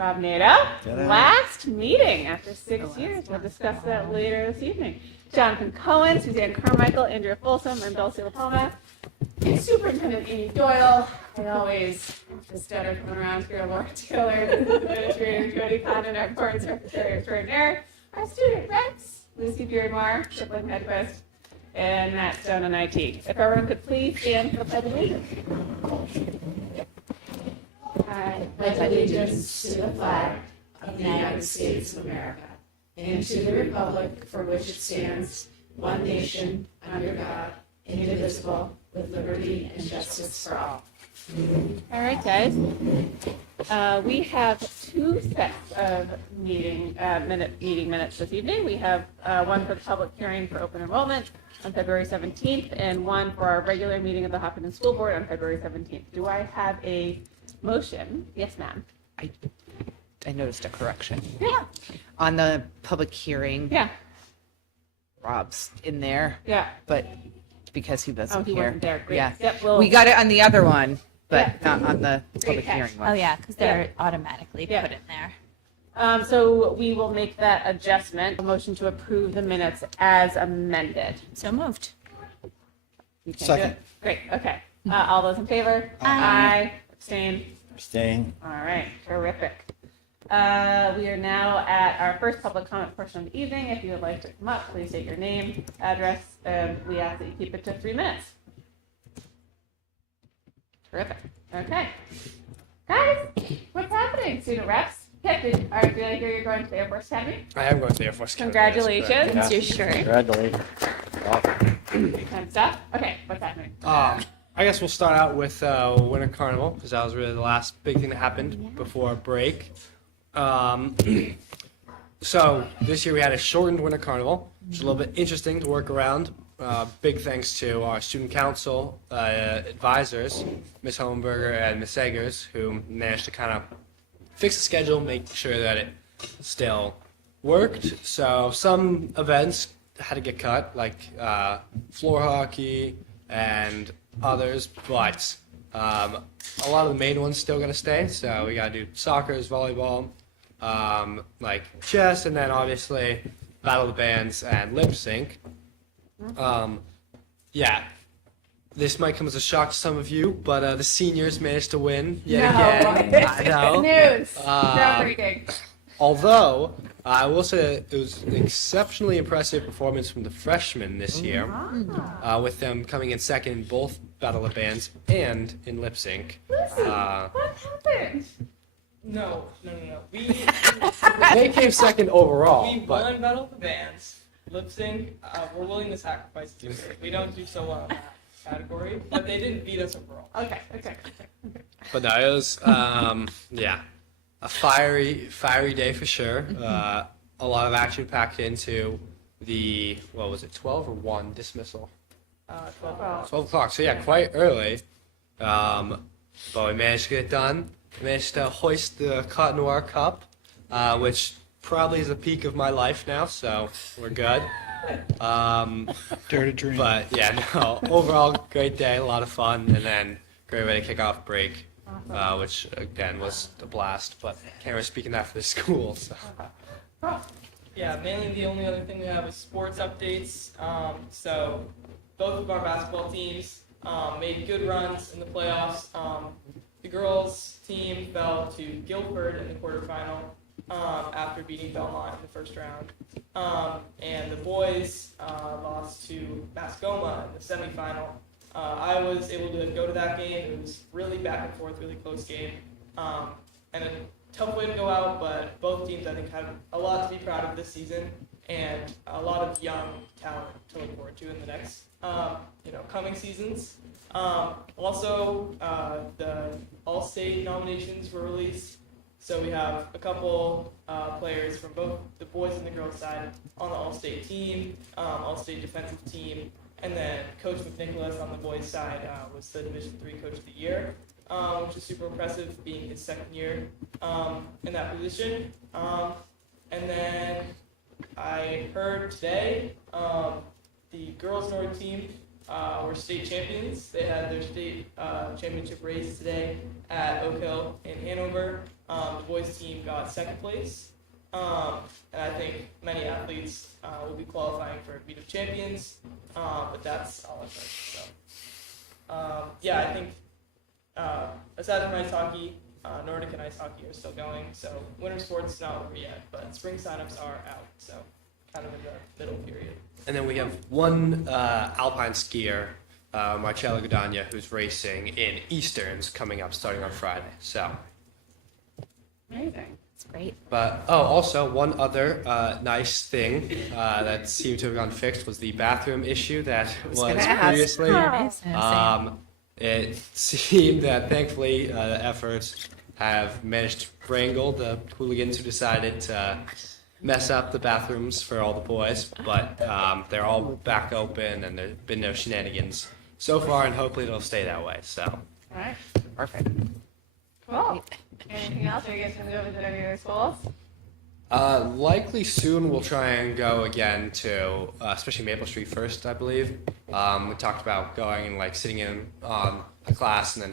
Rob Nato. Ta-da. Last meeting after 6 years. We'll discuss that later this evening. Jonathan Cohen, Suzanne Carmichael, Andrea Folsom, and Dulcie LaPalma. Superintendent Amy Doyle. I always just stutter coming around here. Laura Taylor, Administrator Jody Condon, our Court Secretary Extraordinaire. Our student reps, Lucy Beardmore, Shiplin Hedquist, and Matt Stone on IT. If everyone could please stand for the Pledge of Allegiance. I pledge allegiance to the flag of the United States of America and to the republic for which it stands, one nation, under God, indivisible, with liberty and justice for all. All right, guys. We have two sets of meeting minutes this evening. We have one for the public hearing for open enrollment on February 17th and one for our regular meeting of the Hopkinton School Board on February 17th. Do I have a motion? Yes, ma'am. I noticed a correction. Yeah. On the public hearing, Yeah. Rob's in there, Yeah. but because he wasn't He here. wasn't there. Great. Yeah. Yep, well, We got it on the other one, but Yeah. not on the public catch. hearing one. Oh yeah, because they're automatically Yeah. put in there. So we will make that adjustment. A motion to approve the minutes as amended. So moved. You can Second. do it? Great. Okay. All those in favor? Aye. Abstain. Abstain. All right, terrific. We are now at our first public comment portion of the evening. If you would like to come up, please state your name, address, and we ask that you keep it to 3 minutes. Terrific. Okay. Guys, what's happening? Student reps? Yeah, did I hear you're going to the Air Force Academy? I am going to the Air Force Academy. Congratulations. Yeah. Your shirt. Congratulations. Awesome. Big time stuff. Okay, what's happening? I guess we'll start out with Winter Carnival, because that was really the last big thing that happened before break. So this year we had a shortened Winter Carnival, which is a little bit interesting to work around. Big thanks to our student council advisors, Ms. Hohenberger and Ms. Eggers, who managed to kind of fix the schedule, make sure that it still worked. So some events had to get cut, like floor hockey and others, but a lot of the main ones still gonna stay. So we gotta do soccer, volleyball, like chess, and then obviously Battle of the Bands and lip sync. Yeah, this might come as a shock to some of you, but the seniors managed to win yet again. I know. News. Groundbreaking. Although I will say it was an exceptionally impressive performance from the freshmen this year, with them coming in second in both Battle of Bands and in lip sync. Lucy, what happened? No. They came second overall, We but won Battle of the Bands. Lip sync, we're willing to sacrifice to it. We don't do so well in that category, but they didn't beat us overall. Okay. no, it was yeah, a fiery day for sure. A lot of action packed into the 12 or 1 dismissal. 12. 12 o'clock. So yeah, quite early. But we managed to get it done. We managed to hoist the Cotton Noir Cup, which probably is the peak of my life now. So we're good. Dare to dream. But yeah, no. Overall, great day, a lot of fun, and then great way to kick off break, which again was a blast. But can't really speak in that for the school. So. Yeah, mainly the only other thing we have is sports updates. So both of our basketball teams made good runs in the playoffs. The girls team fell to Guilford in the quarterfinal after beating Belmont in the first round. And the boys lost to Mascoma in the semifinal. I was able to go to that game. It was really back and forth, really close game. And a tough way to go out, but both teams I think have a lot to be proud of this season and a lot of young talent to look forward to in the next coming seasons. Also, the All-State nominations were released. So we have a couple players from both the boys and the girls side on the All-State team, All-State defensive team, and then Coach McNicholas on the boys side was the Division III Coach of the Year, which is super impressive, being his second year in that position. And then I heard today the girls North team were state champions. They had their state championship race today at Oak Hill in Hanover. The boys team got second place. And I think many athletes will be qualifying for Meet of Champions, but that's all I've heard. So, yeah, I think aside from ice hockey, Nordic and ice hockey are still going. So winter sports is not over yet, but spring signups are out. So kind of in the middle period. And then we have one alpine skier, Marcella Guadagna, who's racing in Easterns coming up starting on Friday. So, Amazing. It's great. but also one other nice thing that seemed to have gone fixed was the bathroom issue that was gonna ask. previously. Nice. It seemed that thankfully the efforts have managed to wrangle the hooligans who decided to mess up the bathrooms for all the boys, but they're all back open and there's been no shenanigans so far, and hopefully it'll stay that way. So, All right. Perfect. Cool. Anything else? Are you guys going to go visit any other schools? likely soon we'll try and go again to, especially Maple Street first, I believe. We talked about going and like sitting in on a class and then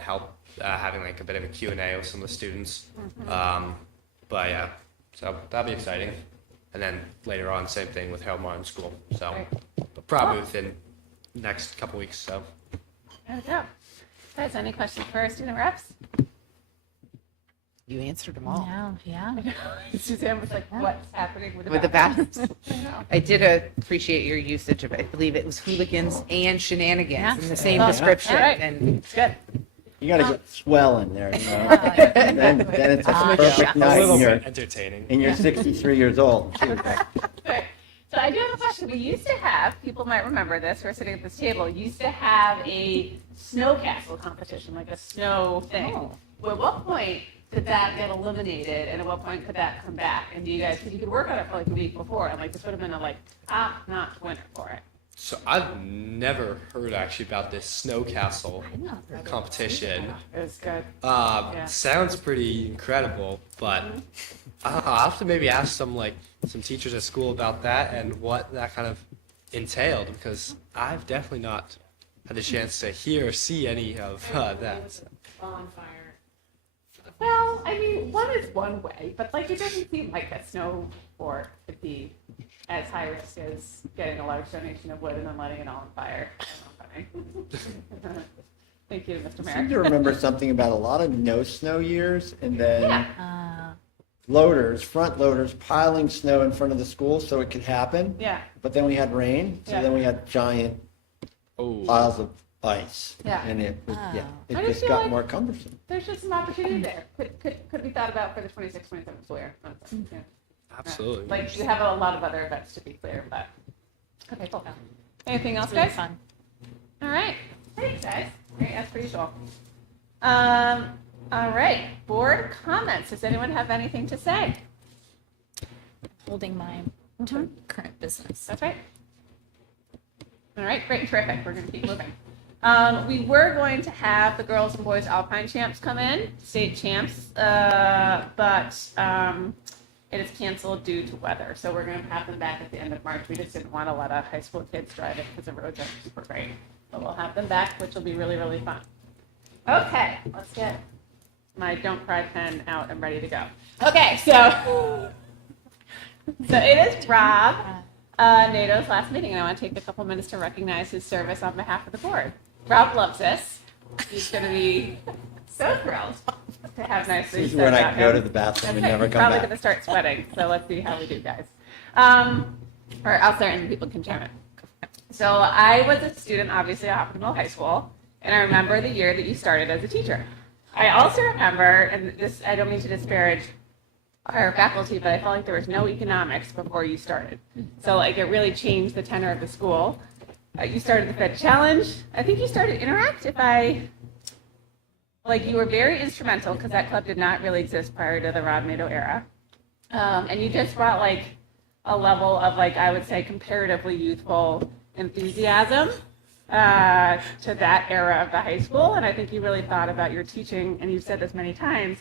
having like a bit of a Q&A with some of the students. But yeah, so that'll be exciting. And then later on, same thing with Harold Martin School. So Great. but probably within the next couple weeks. So There we go. Guys, any questions for our student reps? You answered them all. No, yeah. Suzanne was like, what's happening with the With the bathrooms? bathrooms. I know. I did appreciate your usage of it. I believe it was hooligans and shenanigans Yeah. in the same Oh, description. all right. And It's good. You gotta get swell in there, you know? And then it's a Ah, perfect yeah. a night little and you're, bit entertaining. and you're 63 years old. Right. So I do have a question. We used to have, people might remember this, who are sitting at this table, used to have a snow castle competition, like a snow thing. Well, at what point did that get eliminated, and at what point could that come back? And do you guys, because you could work on it for like a week before, and like this would have been a like top-notch winner for it. So I've never heard actually about this snow castle competition. It was good. Sounds pretty incredible, but I'll have to maybe ask some teachers at school about that and what that kind of entailed, because I've definitely not had the chance to hear or see any of that. Bonfire. Well, I mean, one is one way, but like it doesn't seem like a snow sport would be as high risk as getting a large donation of wood and then letting it all on fire. I don't know, funny. Thank you, Mr. I seem Merrick. to remember something about a lot of no snow years and then Yeah. front loaders piling snow in front of the school so it could happen. Yeah, But then we had rain, so Yeah. then we had giant Oh, piles of ice. Yeah. And it I just just feel got like- more cumbersome. there's just some opportunity there. Could be thought about for the 26-27 school year. Yeah. absolutely. Like you have a lot of other events to be clear, but okay, cool. Anything else, It's really guys? fun. All right. Thanks, guys. Great, as per usual. All right. Board comments. Does anyone have anything to say? Holding mine to current business. That's right. All right. Great. Terrific. We're going to keep moving. We were going to have the girls and boys alpine champs come in, state champs, but it is canceled due to weather. So we're going to have them back at the end of March. We just didn't want to let our high school kids drive it because the roads aren't super great. But we'll have them back, which will be really, really fun. Okay, let's get my don't cry pen out and ready to go. Okay, so it is Rob Nato's last meeting, and I want to take a couple minutes to recognize his service on behalf of the board. Rob loves this. He's going to be so thrilled to have nice This things is when said I about go him. to the bathroom and Okay, never he's come probably back. going to start sweating, so let's see how we do, guys. Or I'll start and people can chime in. So I was a student, obviously, at Hopkinton High School, and I remember the year that you started as a teacher. I also remember, and this, I don't mean to disparage our faculty, but I felt like there was no economics before you started. So like it really changed the tenor of the school. You started the Fed Challenge. I think you started Interact, you were very instrumental because that club did not really exist prior to the Rob Nato era. And you just brought like a level of I would say comparatively youthful enthusiasm to that era of the high school. And I think you really thought about your teaching, and you've said this many times,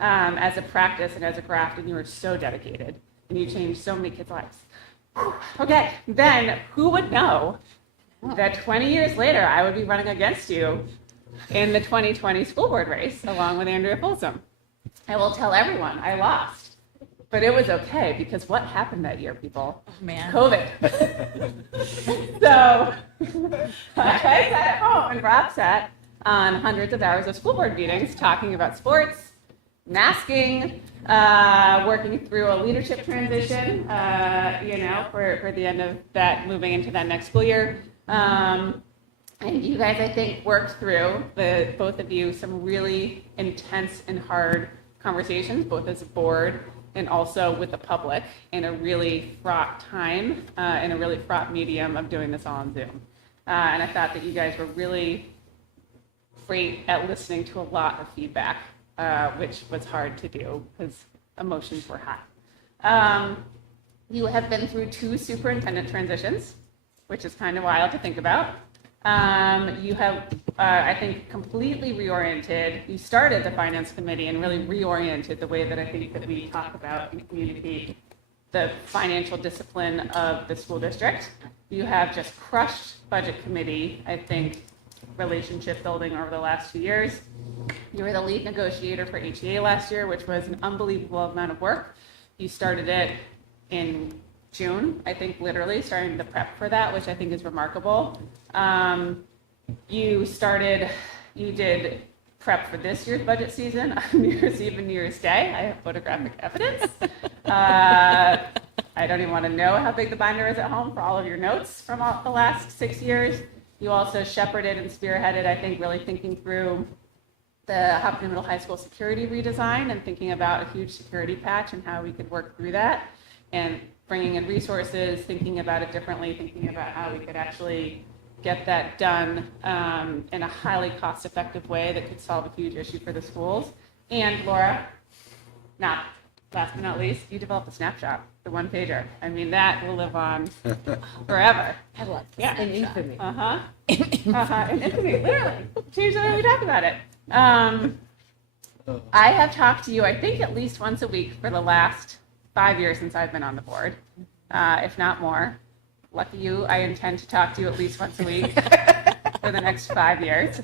as a practice and as a craft, and you were so dedicated, and you changed so many kids' lives. Okay, then who would know that 20 years later I would be running against you in the 2020 school board race along with Andrea Folsom? I will tell everyone I lost, but it was okay because what happened that year, people? Oh, man. COVID. So I sat at home and Rob sat on hundreds of hours of school board meetings talking about sports, masking, working through a leadership transition, for the end of that, moving into that next school year. And you guys, I think, worked through, both of you, some really intense and hard conversations, both as a board and also with the public, in a really fraught time, in a really fraught medium of doing this all on Zoom. And I thought that you guys were really great at listening to a lot of feedback, which was hard to do because emotions were high. You have been through 2 superintendent transitions, which is kind of wild to think about. You have, I think, completely reoriented. You started the finance committee and really reoriented the way that I think that we talk about and communicate the financial discipline of the school district. You have just crushed budget committee, I think, relationship building over the last 2 years. You were the lead negotiator for HEA last year, which was an unbelievable amount of work. You started it in June, I think, literally starting to prep for that, which I think is remarkable. You did prep for this year's budget season on New Year's Eve and New Year's Day. I have photographic evidence. I don't even want to know how big the binder is at home for all of your notes from the last 6 years. You also shepherded and spearheaded, I think, really thinking through the Hopkinton Middle High School security redesign and thinking about a huge security patch and how we could work through that, and bringing in resources, thinking about it differently, thinking about how we could actually get that done in a highly cost-effective way that could solve a huge issue for the schools. And Laura, last but not least, you developed a snapshot, the one-pager. I mean, that will live on forever. I love this. Yeah. In infamy. In infamy, literally. Change the way we talk about it. I have talked to you, I think, at least once a week for the last 5 years since I've been on the board, if not more. Lucky you, I intend to talk to you at least once a week for the next 5 years.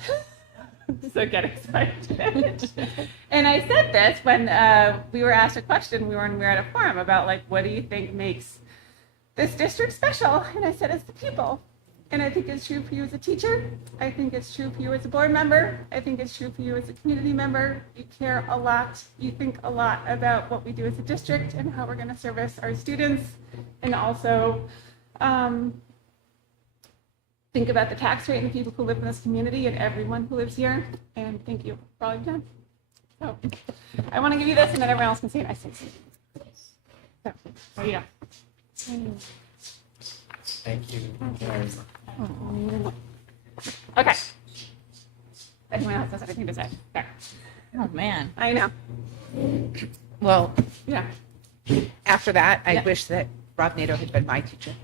So get excited. And I said this when we were asked a question, we were at a forum about, like, what do you think makes this district special? And I said, it's the people. And I think it's true for you as a teacher. I think it's true for you as a board member. I think it's true for you as a community member. You care a lot. You think a lot about what we do as a district and how we're going to service our students. And also think about the tax rate and the people who live in this community and everyone who lives here. And thank you for all you've done. So I want to give you this, and then everyone else can see it. I see it. So there you go. Thank you. Okay. Anyone else has anything to say? Okay. Oh, man. I know. Well, Yeah. after that, I Yeah. wish that Rob Nato had been my teacher.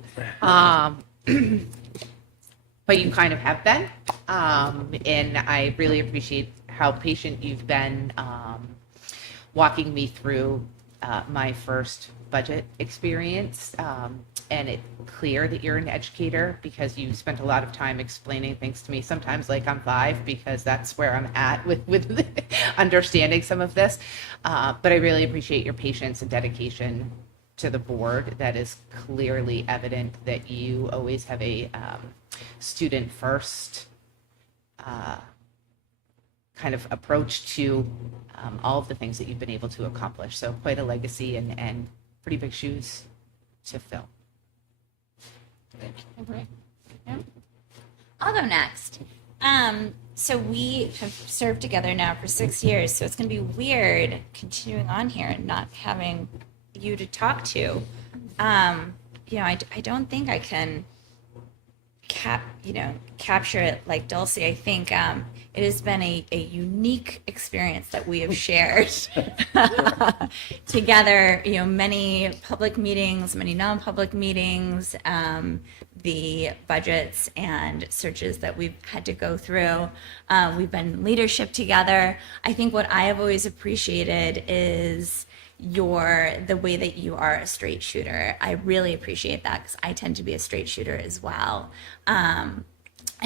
But you kind of have been. And I really appreciate how patient you've been walking me through my first budget experience. And it's clear that you're an educator because you spent a lot of time explaining things to me, sometimes like I'm 5, because that's where I'm at with understanding some of this. But I really appreciate your patience and dedication to the board. That is clearly evident that you always have a student first kind of approach to all of the things that you've been able to accomplish. So quite a legacy and pretty big shoes to fill. I'll go next. So we have served together now for 6 years, so it's going to be weird continuing on here and not having you to talk to. I don't think I can capture it like Dulcie. I think it has been a unique experience that we have shared together. Many public meetings, many non-public meetings, the budgets and searches that we've had to go through. We've been in leadership together. I think what I have always appreciated is the way that you are a straight shooter. I really appreciate that because I tend to be a straight shooter as well. And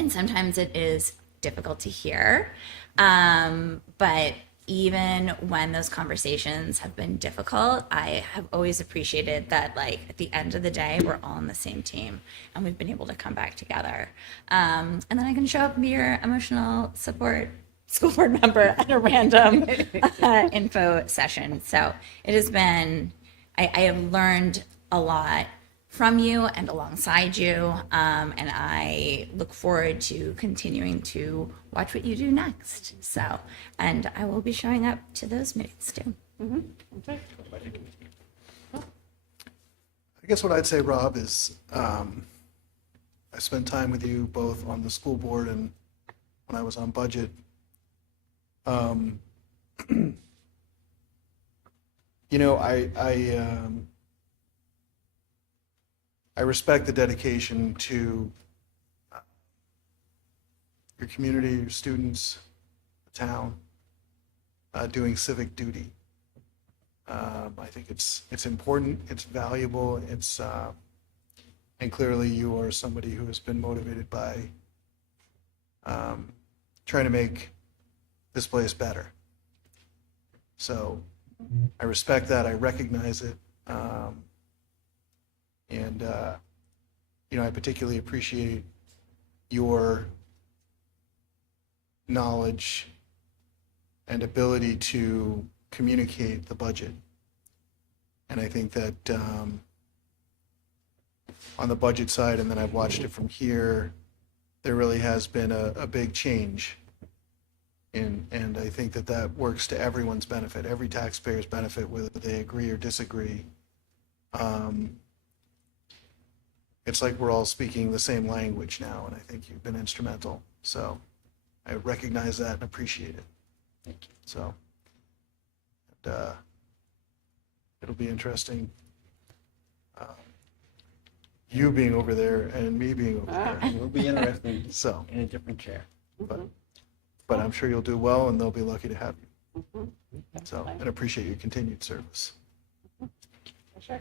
sometimes it is difficult to hear. But even when those conversations have been difficult, I have always appreciated that, like, at the end of the day, we're all on the same team and we've been able to come back together. And then I can show up and be your emotional support school board member at a random info session. So it has been, I have learned a lot from you and alongside you. And I look forward to continuing to watch what you do next. So, and I will be showing up to those meetings too. Okay. I guess what I'd say, Rob, is I spent time with you both on the school board and when I was on budget. You know, I respect the dedication to your community, your students, the town, doing civic duty. I think it's important, it's valuable, and clearly you are somebody who has been motivated by trying to make this place better. So I respect that, I recognize it. And you know, I particularly appreciate your knowledge and ability to communicate the budget. And I think that on the budget side, and then I've watched it from here, there really has been a big change. And I think that that works to everyone's benefit, every taxpayer's benefit, whether they agree or disagree. It's like we're all speaking the same language now, and I think you've been instrumental. So I recognize that and appreciate it. Thank you. So and, it'll be interesting, you being over there and me being over there. It will be interesting So, in a different chair. but I'm sure you'll do well, and they'll be lucky to have you. So, Definitely. and appreciate your continued service. For sure.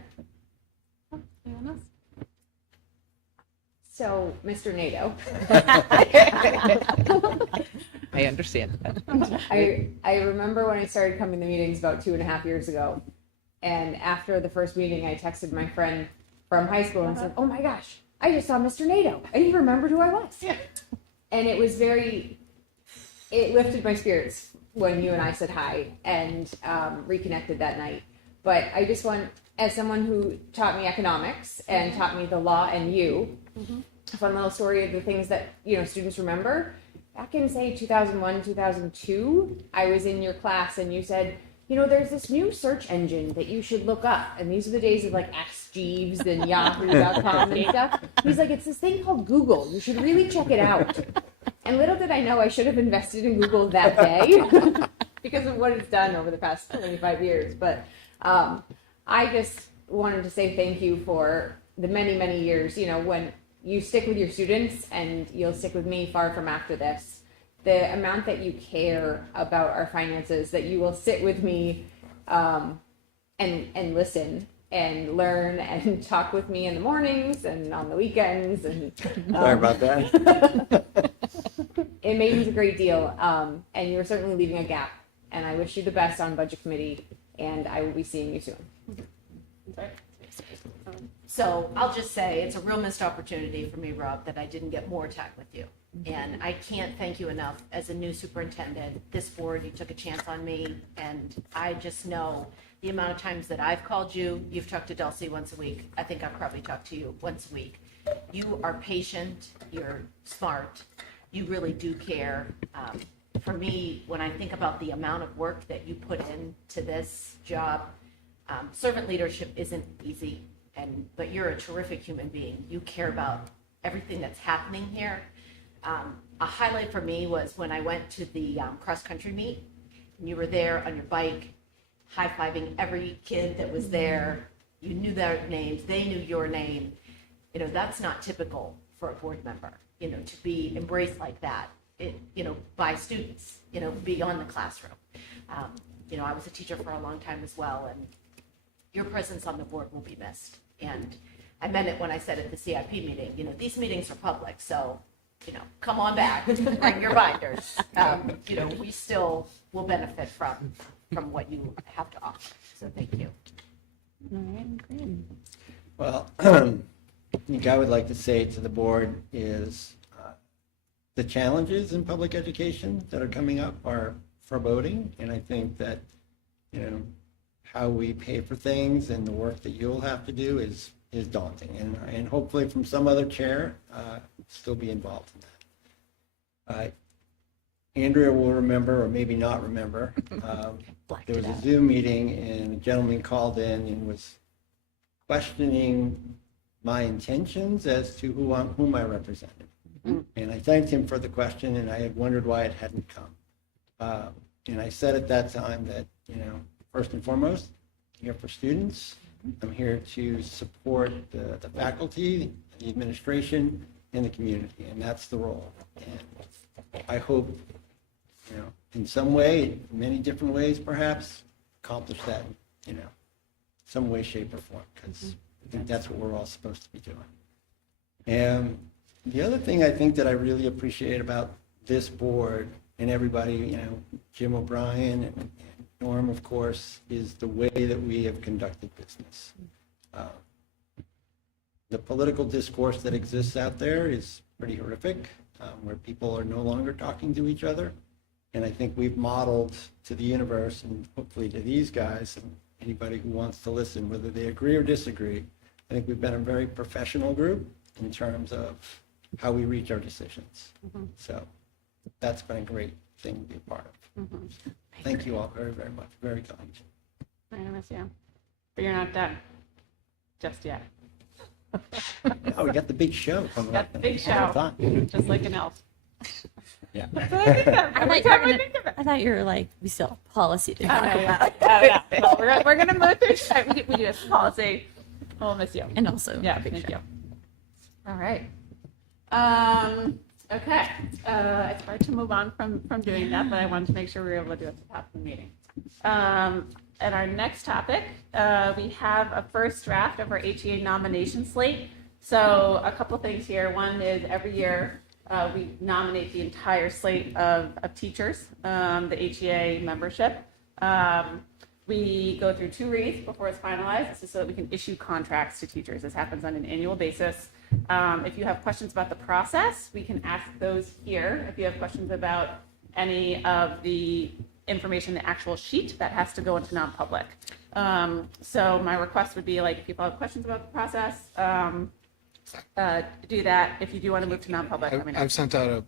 Anyone else? So, Mr. NATO, I understand that. I remember when I started coming to meetings about 2.5 years ago, and after the first meeting, I texted my friend from high school and said, "Oh my gosh, I just saw Mr. NATO," and he remembered who I was. Yeah. And it was it lifted my spirits when you and I said hi and reconnected that night. But I just want, as someone who taught me economics and taught me the law and you, a fun little story of the things that, you know, students remember. Back in, say, 2001, 2002, I was in your class and you said, you know, there's this new search engine that you should look up. And these are the days of like Ask Jeeves and Yahoo.com and stuff. He's like, it's this thing called Google. You should really check it out. And little did I know I should have invested in Google that day because of what it's done over the past 25 years. But I just wanted to say thank you for the many, many years, you know, when you stick with your students and you'll stick with me far from after this. The amount that you care about our finances, that you will sit with me and listen and learn and talk with me in the mornings and on the weekends. And Sorry about that. it means a great deal. And you're certainly leaving a gap. And I wish you the best on budget committee. And I will be seeing you soon. So I'll just say it's a real missed opportunity for me, Rob, that I didn't get more time with you. And I can't thank you enough as a new superintendent. This board, you took a chance on me, and I just know the amount of times that I've called you. You've talked to Dulcie once a week. I think I've probably talked to you once a week. You are patient, you're smart, you really do care. For me, when I think about the amount of work that you put into this job, servant leadership isn't easy, but you're a terrific human being. You care about everything that's happening here. A highlight for me was when I went to the cross-country meet, and you were there on your bike, high-fiving every kid that was there. You knew their names, they knew your name. You know, that's not typical for a board member, you know, to be embraced like that, you know, by students, you know, beyond the classroom. You know, I was a teacher for a long time as well, and your presence on the board will be missed. And I meant it when I said at the CIP meeting, you know, these meetings are public, so come on back, bring your binders. We still will benefit from what you have to offer. So thank you. All right, great. Well, I think I would like to say to the board is the challenges in public education that are coming up are foreboding, and I think that, how we pay for things and the work that you'll have to do is daunting, and hopefully from some other chair, still be involved in that. Andrea will remember, or maybe not remember, there was a Zoom meeting and a gentleman called in and was questioning my intentions as to whom I represented. And I thanked him for the question, and I had wondered why it hadn't come. And I said at that time that, first and foremost, I'm here for students. I'm here to support the faculty, the administration, and the community, and that's the role. And I hope, in some way, in many different ways perhaps, accomplish that, some way, shape, or form, because I think that's what we're all supposed to be doing. And the other thing I think that I really appreciate about this board and everybody, Jim O'Brien and Norm, of course, is the way that we have conducted business. The political discourse that exists out there is pretty horrific, where people are no longer talking to each other. And I think we've modeled to the universe, and hopefully to these guys and anybody who wants to listen, whether they agree or disagree, I think we've been a very professional group in terms of how we reach our decisions. So that's been a great thing to be a part of. Thank you all very, very much. Very kind. I'm gonna miss you, but you're not done just yet. Oh, we got the big show coming up. Got the big all the show. time. Just like an elf. Yeah. That's what I think of. Every time I think of it. I thought you were like, we still have policy to Oh, talk yeah. about. Well, we're gonna move through tonight. We do this policy. We'll miss you. And also, Yeah, thank you. All right. Okay. It's hard to move on from doing that, but I wanted to make sure we were able to do it at the top of the meeting. And our next topic, we have a first draft of our HEA nomination slate. So a couple things here. One is every year we nominate the entire slate of teachers, the HEA membership. We go through 2 reads before it's finalized. This is so that we can issue contracts to teachers. This happens on an annual basis. If you have questions about the process, we can ask those here. If you have questions about any of the information, the actual sheet, that has to go into non-public. So my request would be, like, if people have questions about the process, do that. If you do want to move to non-public, let me know. I've sent out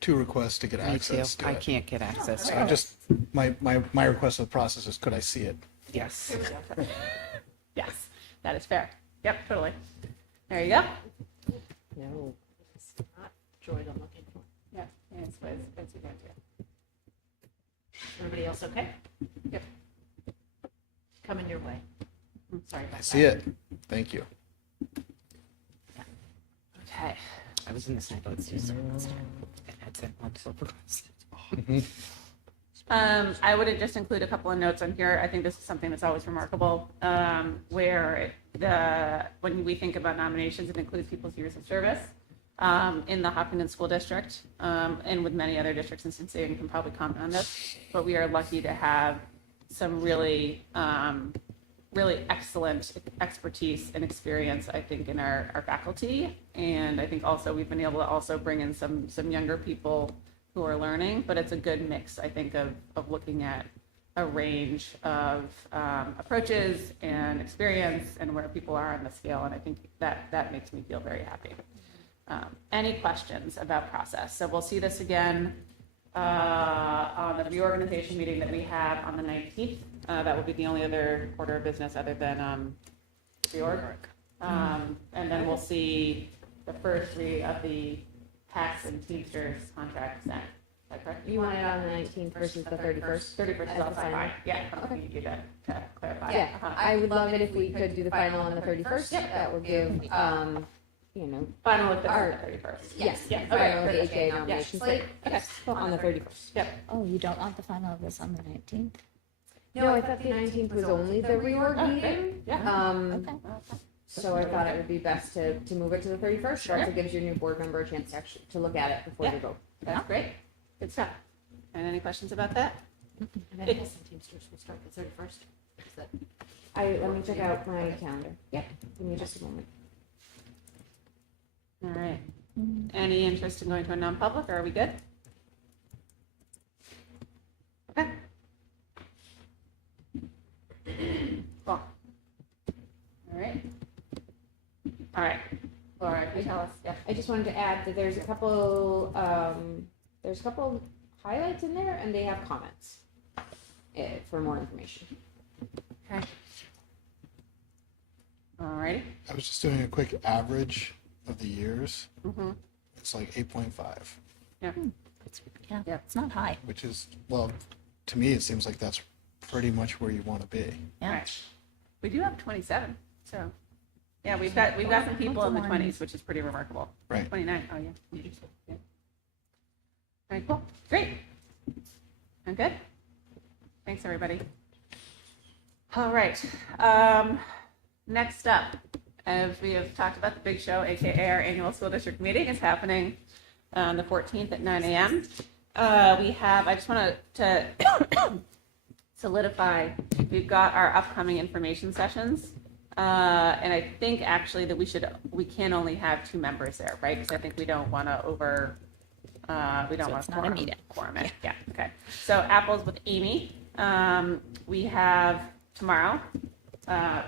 2 requests to get Me too. access to I it. can't get access to I it. just, my request of the process is, could I see it? Yes. Yes, that is fair. Yep, totally. There you go. No, it's not joy I'm looking for. Yeah, it's again too. Everybody else okay? Yep. Coming your way. Sorry about I that. see it. Thank you. Okay. I was in the same boat too. So I had sent one to I would just include a couple of notes on here. I think this is something that's always remarkable, where when we think about nominations, it includes people's years of service in the Hopkinton School District, and with many other districts, and Cincinnati can probably comment on this, but we are lucky to have some really excellent expertise and experience, I think, in our faculty. And I think also we've been able to also bring in some younger people who are learning, but it's a good mix, I think, of looking at a range of approaches and experience and where people are on the scale. And I think that makes me feel very happy. Any questions about process? So we'll see this again on the reorganization meeting that we have on the 19th. That will be the only other order of business other than reorg. And then we'll see the first read of the tax and teachers contracts then. Is that correct? You want it on the 19th versus the 31st? 31st is also fine. Yeah, I don't need you to clarify. Yeah, Uh-huh. I would love it if we could do the final on the 31st. That would give, Final with the Our- 31st. yes, Yeah, final okay, with the HA yes, nomination yes, slate. okay. Yes, on the 31st. Yep. oh, you don't want the final of this on the 19th? No, I thought the 19th was only the reorg Oh, meeting. great. Yeah. Um, Okay. So I thought it would be best to move it to the 31st. Sure. Also gives your new board member a chance to actually to look at it before Yeah. they vote. That's great. Good stuff. And any questions about that? And then I guess the Teamsters will start the 31st. Is that Let me check out my calendar. Yep. Give me just a moment. All right. Any interest in going to a non-public, or are we good? Okay. Cool. All right. All right. Laura, can you tell us? Yeah. I just wanted to add that there's a couple highlights in there, and they have comments for more information. Okay. All righty. I was just doing a quick average of the years. Mm-hmm. It's like 8.5, Yeah. Yeah, Yep. it's not high. which is, well, to me, it seems like that's pretty much where you want to be. Yeah. Right. We do have 27, so yeah, we've got some people in the 20s, which is pretty remarkable. Right. 29. Oh yeah. Yeah. All right. Cool. Great. I'm good. Thanks, everybody. All right. Next up, as we have talked about, the big show, aka our annual school district meeting, is happening on the 14th at 9 a.m. I just want to solidify, we've got our upcoming information sessions. And I think actually that we can only have 2 members there, right? Because I think we don't want to we don't want it's to not a meeting. quorum it. Yeah, okay. So apples with Amy. We have tomorrow.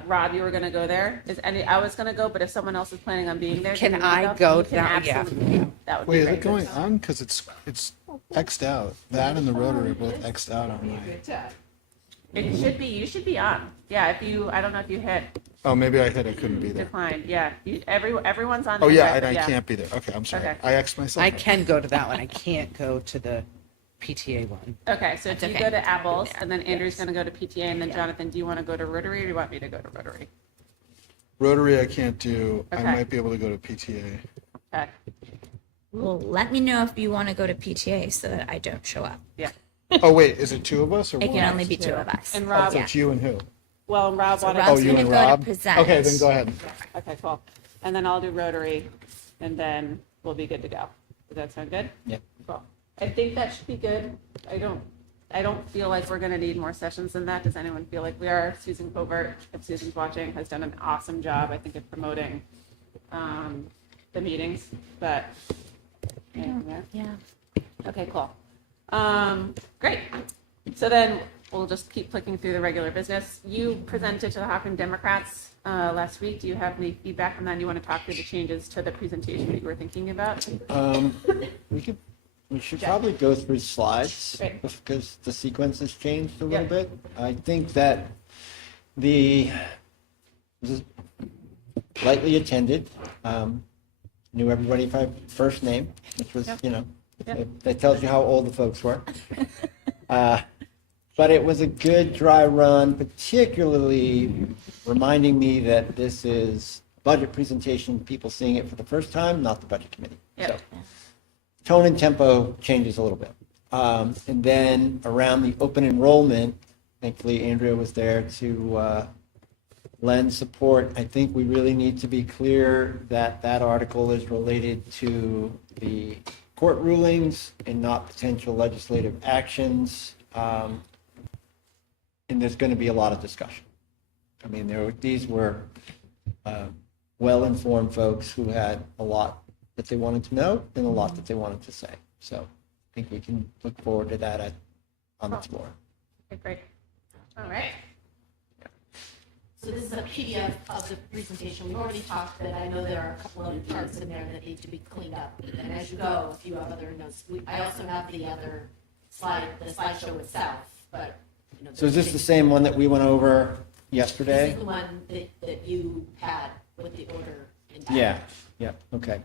Rob, you were going to go there. I was going to go, but if someone else is planning on being there, Can do you I wanna go You can now? Yeah. absolutely go. That would Wait, be is great. it going on? Because it's X'd out. That and the Rotary are both X'd out on my. It should be. You should be on. Yeah. I don't know if you hit Oh, maybe I hit. I couldn't be there. decline. Yeah. Everyone's on. Oh the yeah, invite, and but I can't be there. Okay, I'm sorry. Okay. I X'd myself. I out. can go to that one. I can't go to the PTA one. Okay, so do you okay. go to Apples, and then Andrew's going to go to PTA, and then Jonathan, do you want to go to Rotary, or do you want me to go to Rotary? Rotary I can't do. Okay. I might be able to go to PTA. Okay. Well, let me know if you want to go to PTA so that I don't show up. Yeah. Oh wait, is it 2 of us or It one? can only be 2 of us. And Oh, Rob, so it's you and who? well, and Rob So wanted. Rob's Oh, you gonna and go to Rob. present. Okay, then go ahead. Okay, cool. And then I'll do Rotary, and then we'll be good to go. Does that sound good? Yep. Cool. I think that should be good. I don't feel like we're going to need more sessions than that. Does anyone feel like we are? Susan Covert, if Susan's watching, has done an awesome job, I think, of promoting the meetings. But anything there? Yeah. Okay, cool. Great. So then we'll just keep clicking through the regular business. You presented to the Hopkinton Democrats last week. Do you have any feedback on that? Do you want to talk through the changes to the presentation that you were thinking about? We should probably go through slides Great. because the sequence has changed a little Yep. bit. I think that this is lightly attended, knew everybody by first name, which was, Yep. Yep. that tells you how old the folks were. But it was a good dry run, particularly reminding me that this is budget presentation, people seeing it for the first time, not the budget committee. Yep. So tone and tempo changes a little bit. And then around the open enrollment, thankfully Andrea was there to lend support. I think we really need to be clear that that article is related to the court rulings and not potential legislative actions. And there's going to be a lot of discussion. I mean, these were well-informed folks who had a lot that they wanted to know and a lot that they wanted to say. So I think we can look forward to that on the floor. Okay, great. All right. So this is a PDF of the presentation. We've already talked that I know there are a couple of parts in there that need to be cleaned up. And as you go, if you have other notes, I also have the other slide, the slideshow itself, but. You know, So is this the same one that we went over This yesterday? is the one that you had with the order intact. Yeah, okay.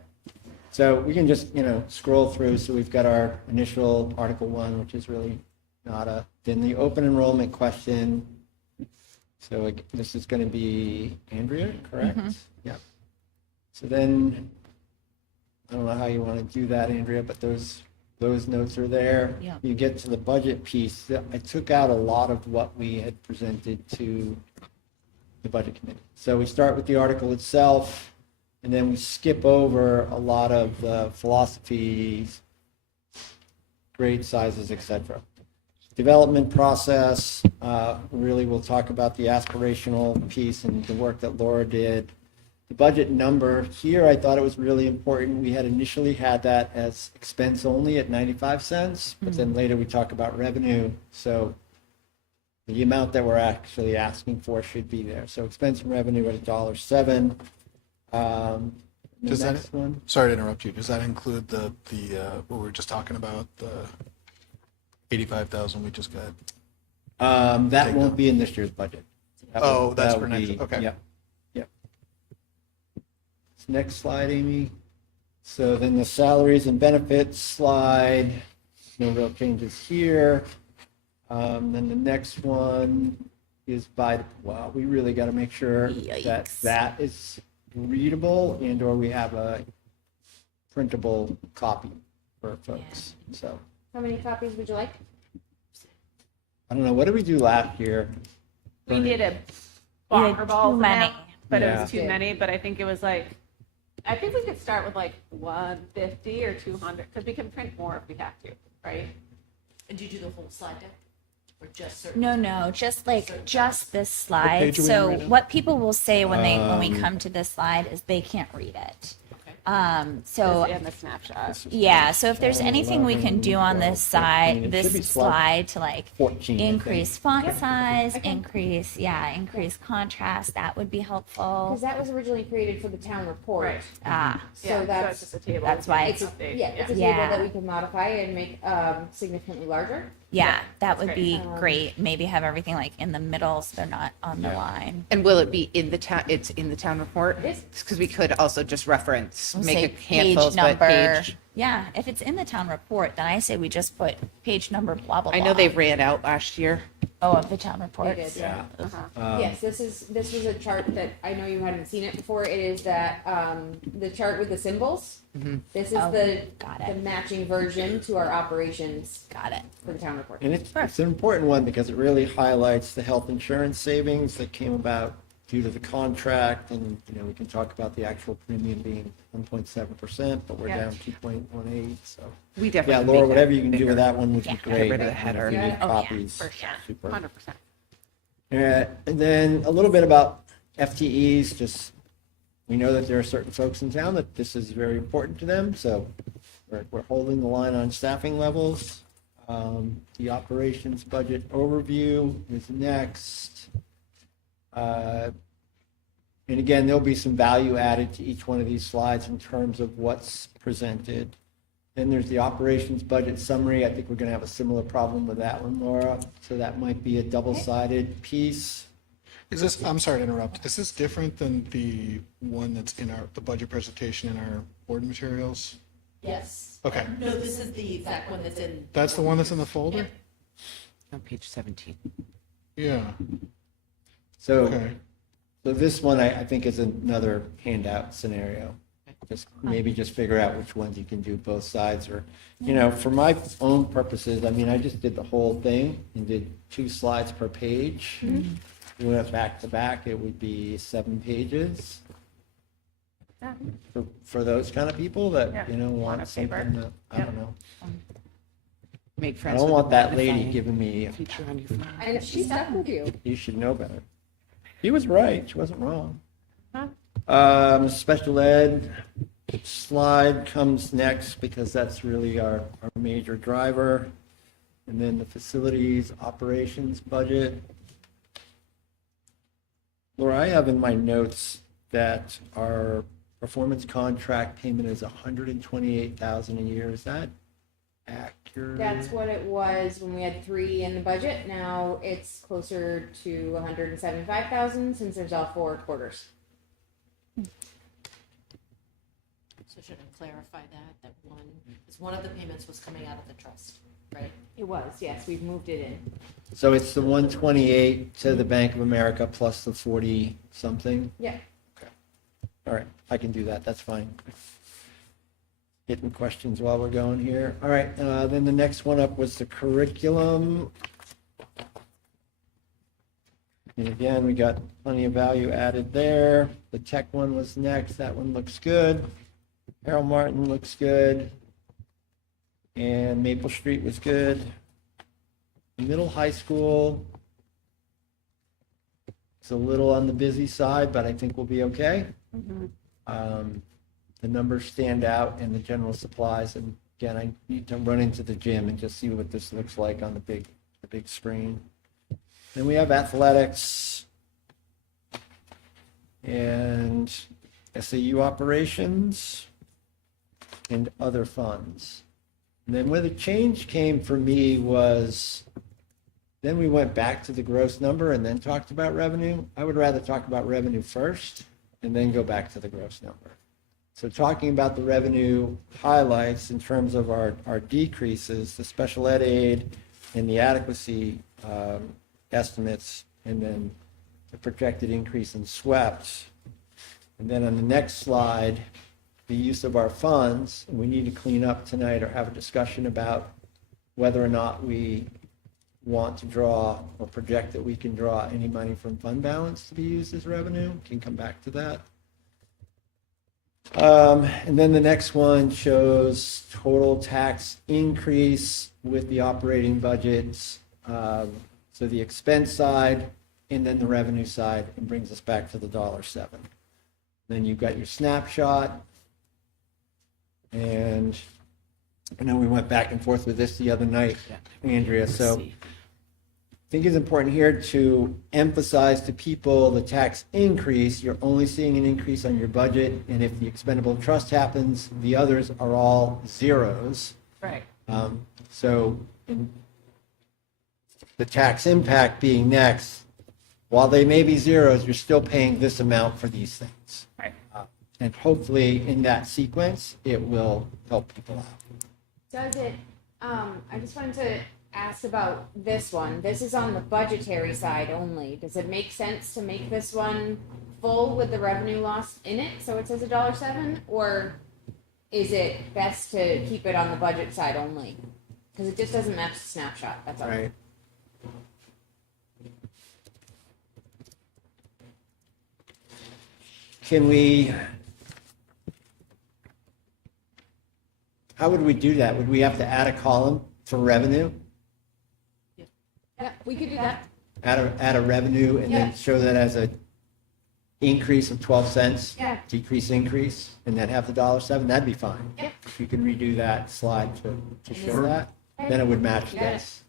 So we can just, scroll through. So we've got our initial Article 1, which is really nada. Then the open enrollment question. So this is going to be Andrea, correct? Yeah. So then, I don't know how you want to do that, Andrea, but those notes are there. Yeah. You get to the budget piece. I took out a lot of what we had presented to the budget committee. So we start with the article itself, and then we skip over a lot of the philosophies, grade sizes, etc. Development process, really we'll talk about the aspirational piece and the work that Laura did. The budget number here, I thought it was really important. We had initially had that as expense only at 95 cents, but then later we talk about revenue. So the amount that we're actually asking for should be there. So expense and revenue at $1.07. The Does that- next one. Sorry to interrupt you. Does that include the what we were just talking about, the 85,000 we just got? That Take won't that. be in this year's budget. Oh, that's that for would next- be- okay. Yep, yep. Next slide, Amy. So then the salaries and benefits slide, no real changes here. Then the next one is by, wow, we really got to make sure that Yikes. that is readable and or we have a printable copy for folks. So, How many copies would you like? I don't know, what did we do last year? We did a We had bonker ball too for many. them, but it Yeah. was too many. But I think it was like, I think we could start with like 150 or 200 because we can print more if we have to, right? And do you do the whole slide deck? Or just certain? No, just like just this slide. page are we So on right now? what people will say when we come to this slide is they can't read it. So And the snapshot. yeah, so if there's anything we can do on this side, It should be this slide to like 14. I think. increase font size, increase contrast, that would be helpful. Because that was originally created for the town report. Right. Ah, So Yeah, that's, it's just a table. that's why it's a, Update, yeah, it's a table Yeah. that we can modify and make significantly larger. yeah, that would great. be great. Maybe have everything like in the middle so they're not on the line. And will it be in the town, it's in the town report? It is. Because we could also just reference, We'll make say it handfuls, but page. Yeah, if it's in the town report, then I say we just put page number blah blah blah. I know they ran out last year. Oh, of the town report. They did, Yeah. Yes, this was a chart that I know you hadn't seen it before. It is that the chart with the symbols. This is Oh, the got the it. matching version to our operations Got it. for the town report. And it's an important one because it really highlights the health insurance savings that came about due to the contract. And, you know, we can talk about the actual premium being 1.7%, but we're Yeah. down 2.18, so. We Yeah, definitely. Laura, make whatever that you can do bigger. with that one would be Yeah. great. Get rid of the header. If you need Oh, yeah, copies, for sure. super. 100%. And then a little bit about FTEs, just, we know that there are certain folks in town that this is very important to them, so we're holding the line on staffing levels. The operations budget overview is next. And again, there'll be some value added to each one of these slides in terms of what's presented. Then there's the operations budget summary. I think we're going to have a similar problem with that one, Laura. So that might be a double-sided piece. Is this, I'm sorry to interrupt, is this different than the one that's in the budget presentation in our board materials? Yes. Okay. No, this is the exact one that's in. That's the one that's in the folder? Yep. On page 17. Yeah, So, okay. so this one I think is another handout scenario. Maybe just figure out which ones you can do both sides or, you know, for my own purposes, I mean, I just did the whole thing and did 2 slides per page. If we went back to back, it would be 7 pages. Yeah. For those kind of people that, Yeah. you know, Want want a paper. something that, I Yep. don't know. Make I friends don't with want the that lady magnifying giving me, feature on your phone. And she stuck with you. you should know better. She was right, she wasn't wrong. Huh? Special ed slide comes next because that's really our major driver. And then the facilities operations budget. Laura, I have in my notes that our performance contract payment is $128,000 a year. Is that accurate? That's what it was when we had 3 in the budget. Now it's closer to 175,000 since there's all 4 quarters. So should I clarify that one, because one of the payments was coming out of the trust, right? It was, yes, we've moved it in. So it's the 128 to the Bank of America plus the 40 something? Yeah. All right, I can do that, that's fine. Getting questions while we're going here. All right, then the next one up was the curriculum. And again, we got plenty of value added there. The tech one was next. That one looks good. Harold Martin looks good. And Maple Street was good. Middle high school, it's a little on the busy side, but I think we'll be okay. The numbers stand out in the general supplies, and again, I need to run into the gym and just see what this looks like on the big screen. Then we have athletics and SAU operations and other funds. And then where the change came for me was, then we went back to the gross number and then talked about revenue. I would rather talk about revenue first and then go back to the gross number. So talking about the revenue highlights in terms of our decreases, the special ed aid and the adequacy estimates, and then the projected increase in swept. And then on the next slide, the use of our funds. And we need to clean up tonight or have a discussion about whether or not we want to draw or project that we can draw any money from fund balance to be used as revenue. Can come back to that. And then the next one shows total tax increase with the operating budgets. So the expense side and then the revenue side, and brings us back to the $1.07. Then you've got your snapshot. And I know we went back and forth with this the other night, Andrea. So I think it's important here to emphasize to people the tax increase. You're only seeing an increase on your budget, and if the expendable trust happens, the others are all zeros. Right. So the tax impact being next, while they may be zeros, you're still paying this amount for these things. Right. And hopefully in that sequence, it will help people out. Does it, I just wanted to ask about this one. This is on the budgetary side only. Does it make sense to make this one full with the revenue loss in it, so it says $1.07? Or is it best to keep it on the budget side only? Because it just doesn't match the snapshot, that's all. Right. Can we, how would we do that? Would we have to add a column for revenue? Yeah, we could do that. Add a revenue and then Yeah. show that as a increase of 12 cents? Yeah. Decrease, increase, and then have the $1.07, that'd be fine. Yeah. If you can redo that slide to show that, then it would match this.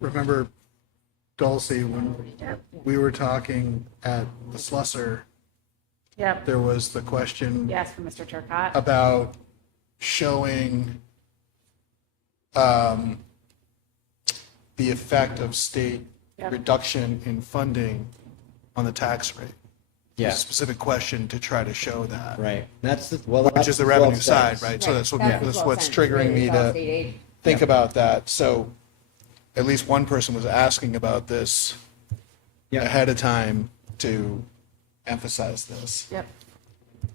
Remember, Dulcie, when we were talking at the Slusser, Yep. there was the question Yes, for Mr. Turcott. about showing the effect of state Yep. reduction in funding on the tax rate. Yeah, A specific question to try to show that, right. That's the, well, which that's is the 12 revenue side, cents. right? So that's That's that's the what's 12 cents. triggering me It's all to state aid. think about that. So at least one person was asking about this Yeah. ahead of time to emphasize this. Yep.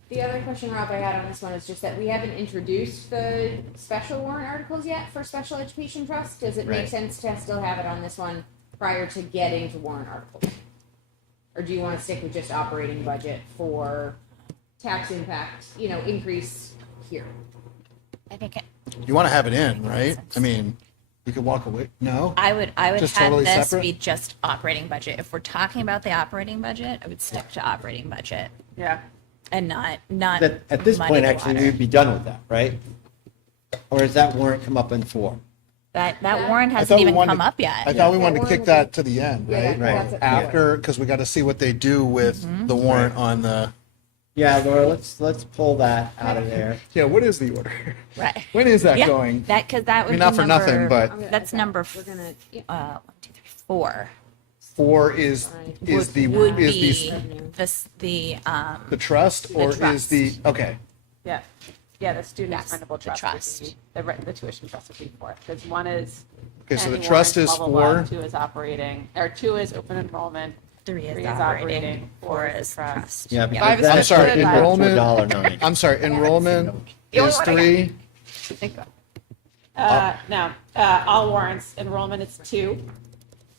The other question, Rob, I had on this one is just that we haven't introduced the special warrant articles yet for special education trust. Does it make Right. sense to still have it on this one prior to getting to warrant articles? Or do you want to stick with just operating budget for tax impact, increase here? I think You want to have it in, right? I mean, you could walk away. No? I would Just have totally this separate? be just operating budget. If we're talking about the operating budget, I would stick to operating budget Yeah. and not At this muddy point, the actually, water. we'd be done with that, right? Or does that warrant come up in 4? That warrant I hasn't thought we even wanted come to- up yet. I thought we Yeah. wanted to That kick one that would to the end, Yeah, right? that's it. After, because we got to see what they do with Mm-hmm. the warrant on the, Yeah, Laura, let's pull that out of there. yeah, what is the order? Right. When is that Yeah, going? because that would I mean, be not for nothing, number- but that's number We're gonna, yeah. 1, 2, 3, 4. 4 is the, Would is be the, the trust or is trust. the, okay. Yeah. Yeah, the student Yes, expendable the trust. trust. would be- The tuition trust would be 4. Because one is. Okay, so the pending trust warrants, is blah, blah, blah, 4. 2 is operating, or 2 is open enrollment. 3 Three is is operating, operating, 4 four is is trust. trust. Yeah, Five because is that I'm sorry, good. enrollment, $1.09. I'm sorry, enrollment The only is one I got. 3. No, all warrants, enrollment is 2,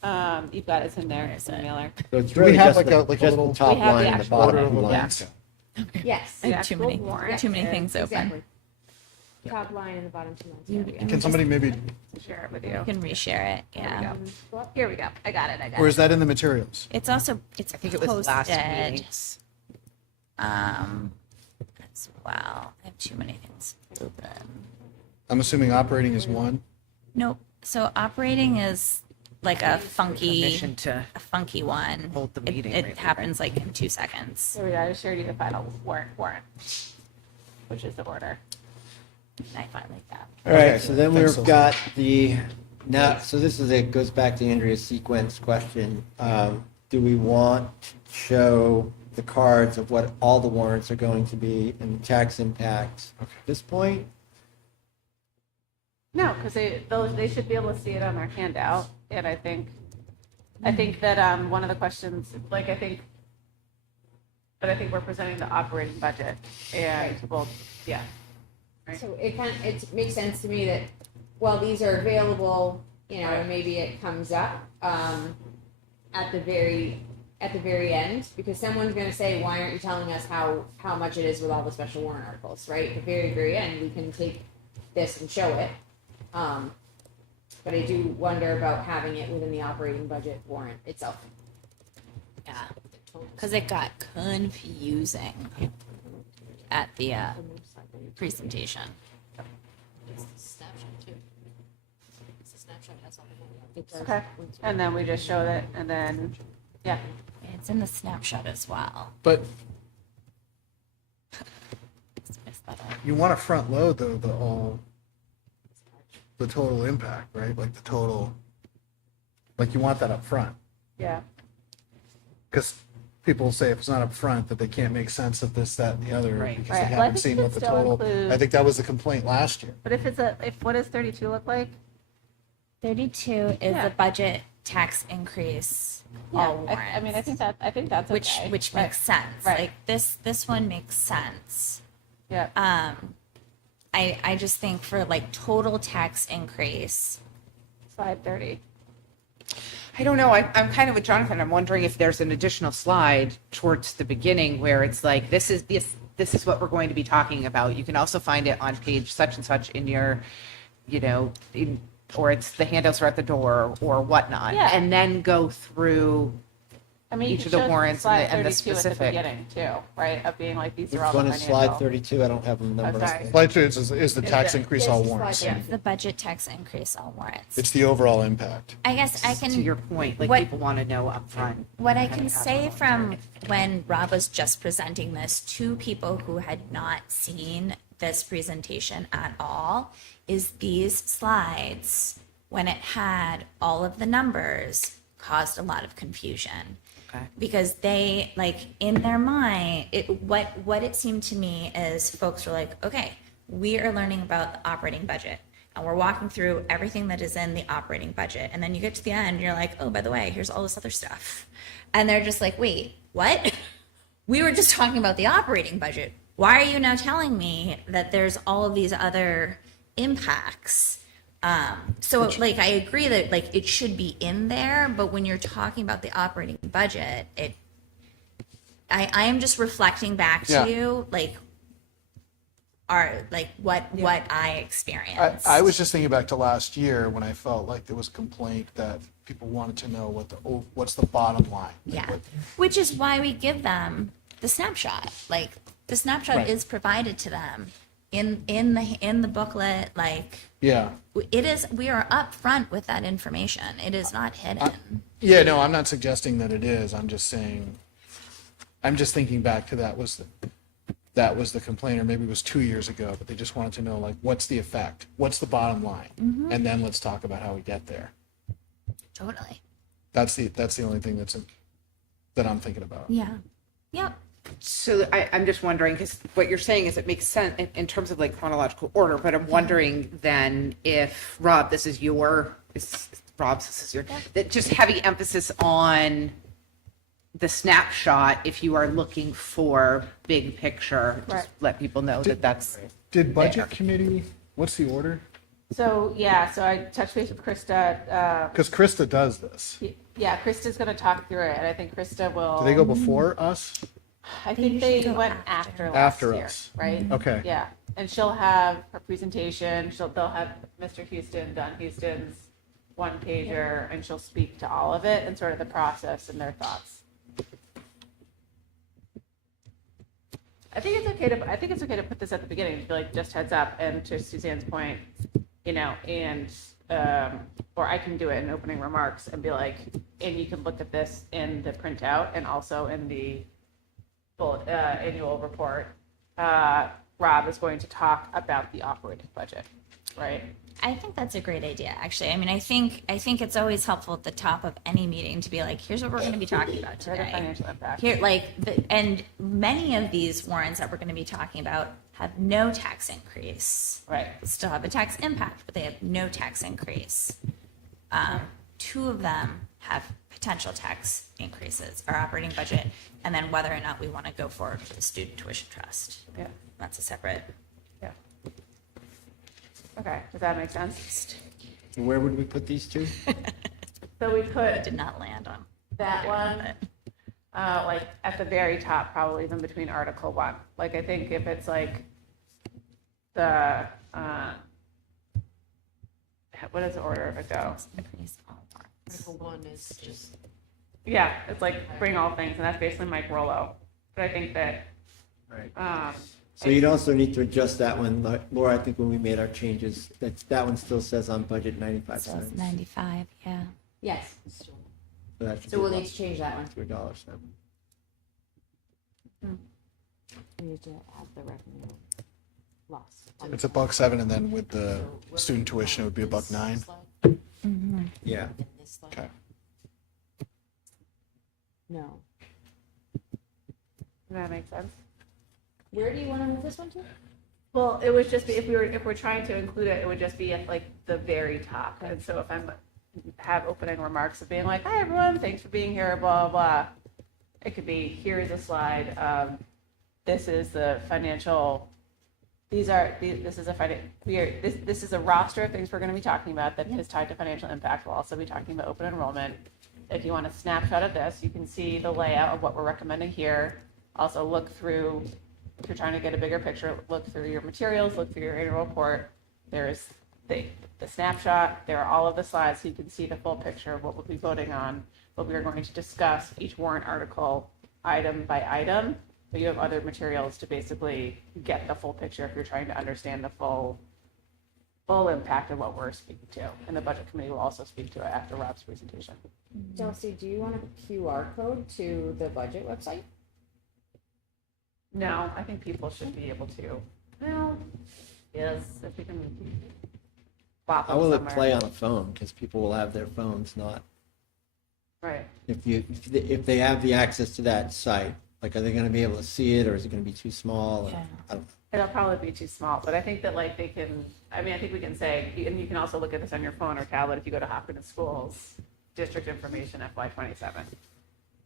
You've got it in there, Where is it's in the it? mailer. So it's Do we really have just like a just the little- top We have line the and the actual bottom order of line. events? Yes. I have too many, warrant too many is- things open. Exactly. Top line and the bottom 2 lines. You Yeah, Can somebody maybe, Share it with you. You can reshare it, yeah. Here we go. I got it. or is that in the materials? It's also, it's I think it was last posted, meeting. as well. I have too many things open. I'm assuming operating is one. Nope, so operating is like a Permission to funky one. hold the meeting It right happens like in 2 seconds. Here we go. I just shared you the final warrant, which is the order. I find like that. All right, Okay. so then Thanks, we've Ilse. got now, so this is, it goes back to Andrea's sequence question. Do we want to show the cards of what all the warrants are going to be and the tax impacts at this point? No, because they should be able to see it on their handout, and I think that one of the questions, like I think we're presenting the operating budget, and well, yeah. Right. So it makes sense to me that, while these are available, and maybe it comes up, at the very end, because someone's gonna say, why aren't you telling us how much it is with all the special warrant articles, right? At the very, very end, we can take this and show it. But I do wonder about having it within the operating budget warrant itself. Yeah, because it got confusing at the presentation. Okay. And then we just showed it, and then yeah. It's in the snapshot as well. But Let's miss that out. you want to front load though, the total impact, right? Like the total, like you want that up front. Yeah. Because people will say if it's not up front that they can't make sense of this, that, and the other Right. because Right. they Well, I haven't think seen you what could the still total. include- I think that was the complaint last year. But what does 32 look like? 32 is Yeah. the budget tax increase, all warrants. I mean, I think that's which okay. which Right. makes sense. Right. Like this one makes sense. Yeah. I just think for like total tax increase, Slide 30. I don't know. I'm kind of with Jonathan. I'm wondering if there's an additional slide towards the beginning where it's like, this is what we're going to be talking about. You can also find it on page such and such in your, or it's the handouts are at the door or whatnot. Yeah. And then go through I mean, you each could of the show warrants slide and the 32 at the specific. beginning too, right? Of being like, these Which are all the one is financial. slide 32? I don't have them numbered. Okay. Slide 2 is the tax increase all It's warrants. slide- it's the budget tax increase, all warrants. It's the overall impact. I guess I to your can, point, like what- people want to know up front. what I can say from when Rob was just presenting this to people who had not seen this presentation at all, is these slides, when it had all of the numbers, caused a lot of confusion. Okay. Because they, like, in their mind, what it seemed to me is folks were like, okay, we are learning about the operating budget and we're walking through everything that is in the operating budget, and then you get to the end and you're like, oh, by the way, here's all this other stuff, and they're just like, wait, what? We were just talking about the operating budget. Why are you now telling me that there's all of these other impacts? So like, I agree that like it should be in there, but when you're talking about the operating budget, I am just reflecting back to Yeah. you, like, what I experienced. I was just thinking back to last year when I felt like there was a complaint that people wanted to know what's the bottom line. Like Yeah, what- which is why we give them the snapshot. Like, the snapshot Right. is provided to them in the booklet. Like, Yeah. it is, we are upfront with that information. It is not hidden. Yeah, no, I'm not suggesting that it is. I'm just saying, I'm just thinking back to that was the complaint, or maybe it was 2 years ago, but they just wanted to know, like, what's the effect? What's the bottom line? Mm-hmm. And then let's talk about how we get there. Totally. That's the only thing that I'm thinking about. Yeah. Yep. So I'm just wondering, because what you're saying is it makes sense in terms of like chronological order, but I'm wondering then if, Rob, this is your, that just heavy emphasis on the snapshot, if you are looking for big picture, just Right. let people know that that's, Did There. budget committee, what's the order? So, yeah, so I touched base with Krista. Because Krista does this. Yeah, Krista's going to talk through it, and I think Krista will. Do they go before us? I They think usually they go went after. after last After year, us. right? Okay. Yeah, and she'll have her presentation. They'll have Mr. Houston, Don Houston's one pager, and she'll speak to all of it and sort of the process and their thoughts. I think it's okay to put this at the beginning, to be like, just heads up, and to Suzanne's point, and or I can do it in opening remarks and be like, and you can look at this in the printout and also in the full annual report. Rob is going to talk about the operating budget, right? I think that's a great idea, actually. I mean, I think it's always helpful at the top of any meeting to be like, here's what we're going to be talking about For the today. financial impact. Here, and many of these warrants that we're going to be talking about have no tax increase. Right. Still have a tax impact, but they have no tax increase. Two of them have potential tax increases, our operating budget, and then whether or not we want to go forward with the student tuition trust. Yeah. That's a separate. Yeah. Okay, does that make sense? Where would we put these two? So we I put did not land on that one, but- like at the very top, probably even between Article 1. Like, I think if it's like the, what is the order of it go? Increase all warrants. Article 1 is just, Yeah, it's like bring all things, and that's basically Mike Rollo. But I think that, Right. So you'd also need to adjust that one, Laura, I think when we made our changes, that one still says on budget 95 So it's cents. 95, yeah. Yes. So that should So be we'll about need to change that one. $2 now. We need to have the revenue loss. It's $1.07, and then with the student tuition, it would be $1.09. Yeah. Okay. No. does that make sense? Where do you want to move this one to? Well, it would just be, if we're trying to include it, it would just be at like the very top. And so if I'm, have opening remarks of being like, hi, everyone, thanks for being here, blah, blah, blah. It could be, here is a slide. This is the financial, this is a roster of things we're going to be talking about that is tied to financial impact. We'll also be talking about open enrollment. If you want a snapshot of this, you can see the layout of what we're recommending here. Also look through, if you're trying to get a bigger picture, look through your materials, look through your annual report. There's the snapshot, there are all of the slides, so you can see the full picture of what we'll be voting on, what we are going to discuss each warrant article item by item. But you have other materials to basically get the full picture if you're trying to understand the full impact of what we're speaking to. And the budget committee will also speak to it after Rob's presentation. Chelsea, do you want a QR code to the budget website? No, I think people should be able to. Well, yes, if we can bop How them will it somewhere. play on a phone? Because people will have their phones not, Right. if they have the access to that site, like, are they going to be able to see it, or is it going to be too small? Or- Yeah. I don't- It'll probably be too small, but I think that like they can, I mean, I think we can say, and you can also look at this on your phone or tablet if you go to Hopkinton Schools, district information FY27.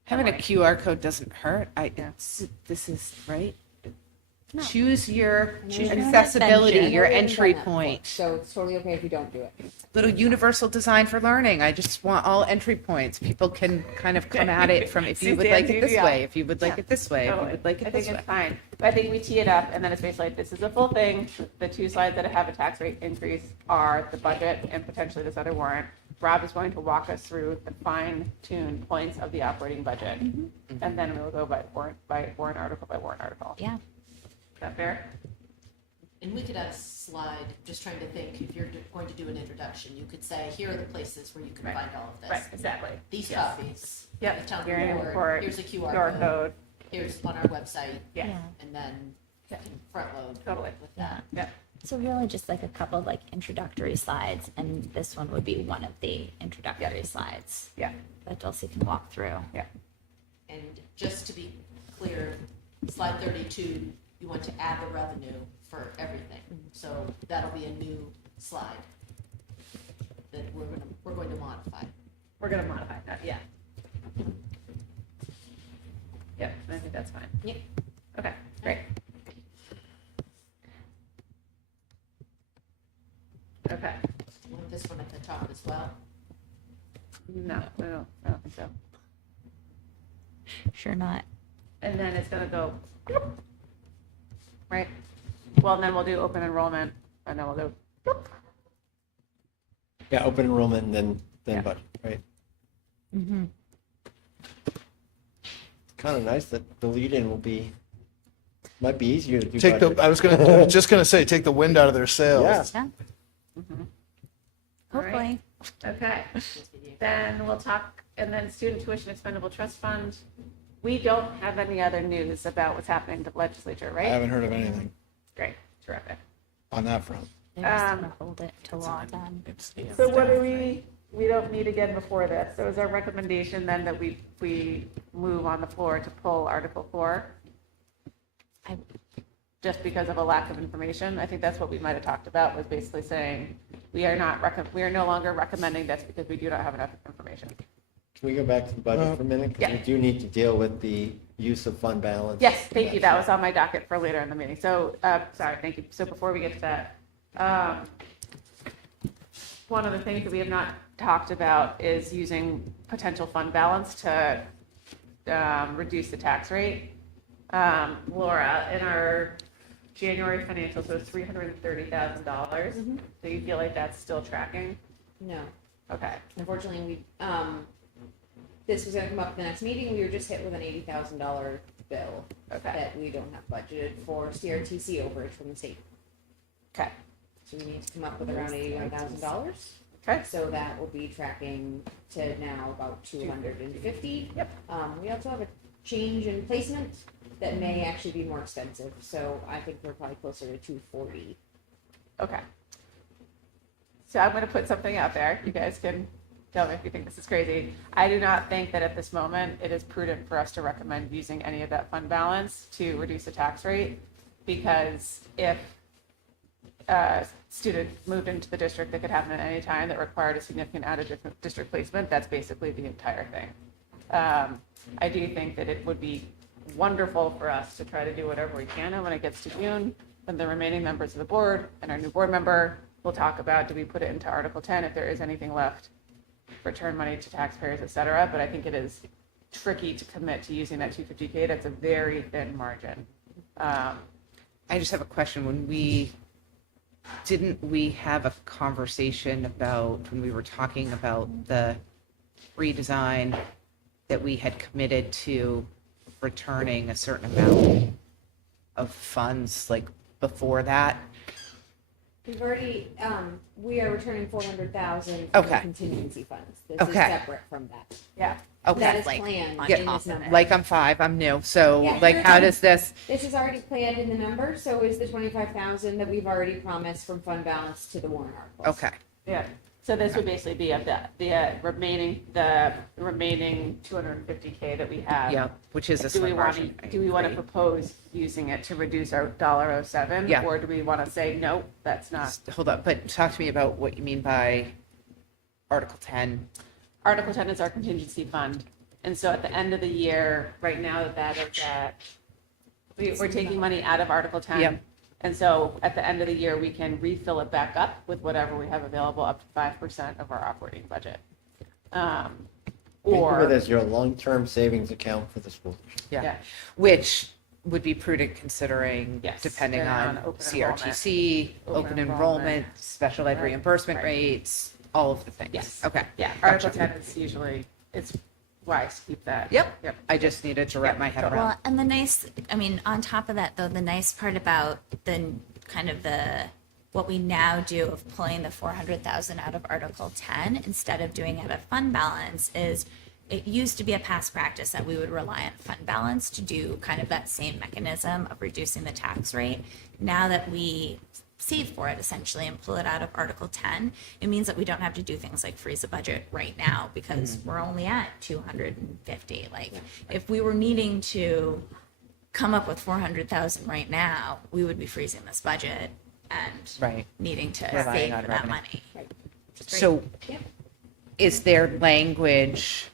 Having a QR code doesn't hurt. This is right. Choose your accessibility, your entry point. So it's totally okay if you don't do it. Little universal design for learning. I just want all entry points. People can kind of come at it from if you would like it this way, if you would like it this way, if you would like I it think this way. it's fine. But I think we tee it up and then it's basically like, this is a full thing. The two slides that have a tax rate increase are the budget and potentially this other warrant. Rob is going to walk us through the fine-tuned points of the operating budget. And then we'll go by warrant article by warrant article. Yeah. Is that fair? and we could add a slide, just trying to think, if you're going to do an introduction, you could say, here are the places where you can Right. find all of this. Right, exactly. These Yes. copies. Yep. The town Your annual report, report, here's a QR QR code, code. here's on our website, Yeah, and then Yeah. you can front load Totally. with that. yeah. So really just like a couple of like introductory slides, and this one would be one of the introductory Yeah. slides Yeah. that Dulcie can walk through. And just to be clear, slide 32, you want to add the revenue for everything. So that'll be a new slide that we're going to modify. We're gonna modify that, yeah. Yep, I think that's fine. Yep. Okay, great. Okay. top as well? No, I don't think so. Sure not. And then it's gonna go, right? Well, and then we'll do open enrollment, and then we'll do, Yeah, open enrollment and then Yeah. budget, right? Mm-hmm. Kind of nice that the lead-in might be easier to do Take budget. I was just gonna say, take the wind out of their sails. Yeah. Yeah. All right. Hopefully. okay. Then we'll talk, and then student tuition expendable trust fund. We don't have any other news about what's happening in the legislature, I right? haven't heard of anything Great, terrific. on that front. They're just Um, gonna hold it till all done. So what do we don't meet again before this. So is our recommendation then that we move on the floor to pull Article 4? I- Just because of a lack of information? I think that's what we might have talked about, was basically saying, we are no longer recommending this because we do not have enough information. Can we go back to the budget for a minute? Because we Yeah. do need to deal with the use of fund balance. Yes, thank you. That was on my docket for later in the meeting. So, sorry, thank you. So before we get to that, one of the things that we have not talked about is using potential fund balance to reduce the tax rate. Laura, in our January financials, it was $330,000. Do you feel like that's still tracking? No, Okay. unfortunately, this was gonna come up at the next meeting. We were just hit with an $80,000 bill Okay. that we don't have budgeted for CRTC overage from the state. Okay. So we need to come up with around $81,000. Okay. So that will be tracking to now about 250. Yep. We also have a change in placement that may actually be more expensive. So I think we're probably closer to 240. Okay. So I'm going to put something out there. You guys can tell me if you think this is crazy. I do not think that at this moment it is prudent for us to recommend using any of that fund balance to reduce the tax rate, because if a student moved into the district that could happen at any time that required a significant out of district placement, that's basically the entire thing. I do think that it would be wonderful for us to try to do whatever we can, and when it gets to June, then the remaining members of the board and our new board member will talk about, do we put it into Article 10 if there is anything left, return money to taxpayers, et cetera. But I think it is tricky to commit to using that 250K. That's a very thin margin. I just have a question. Didn't we have a conversation about, when we were talking about the redesign, that we had committed to returning a certain amount of funds like before that? We've already, we are returning 400,000 Okay. from contingency funds. This is Okay. separate from that. Yeah. That Okay, is planned on in top this of number. it. like I'm 5, I'm new, so Yeah, like you're how fine. does this, This is already planned in the number, so is the 25,000 that we've already promised from fund balance to the warrant articles. okay, Yeah. So this would basically be of the remaining 250K that we have. yeah, which is a Do we slim want margin. to, do we want to propose using it to reduce our $1.07? Yeah. Or do we want to say, no, that's not? Hold up, but talk to me about what you mean by Article 10. Article 10 is our contingency fund. And so at the end of the year, right now that is at, we're taking money out of Article 10. Yep. And so at the end of the year, we can refill it back up with whatever we have available, up to 5% of our operating budget. Think of it Or, as your long-term savings account for the school district. yeah, Which would be prudent considering, Yes, depending depending on on open CRTC, enrollment, open enrollment, special ed Right, reimbursement right. rates, all of the things. yes. Okay. Yeah, Gotcha. Article 10 is usually, it's wise to keep that. Yep. Yep. I just needed to wrap my head around. Well, and the nice, I mean, on top of that, though, the nice part about the kind of what we now do of pulling the 400,000 out of Article 10 instead of doing it out of fund balance is it used to be a past practice that we would rely on fund balance to do kind of that same mechanism of reducing the tax rate. Now that we save for it essentially and pull it out of Article 10, it means that we don't have to do things like freeze a budget right now because we're only at 250. Like if we were needing to come up with 400,000 right now, we would be freezing this budget and Right. needing to Relying save on for that revenue. money. So Yep. is there language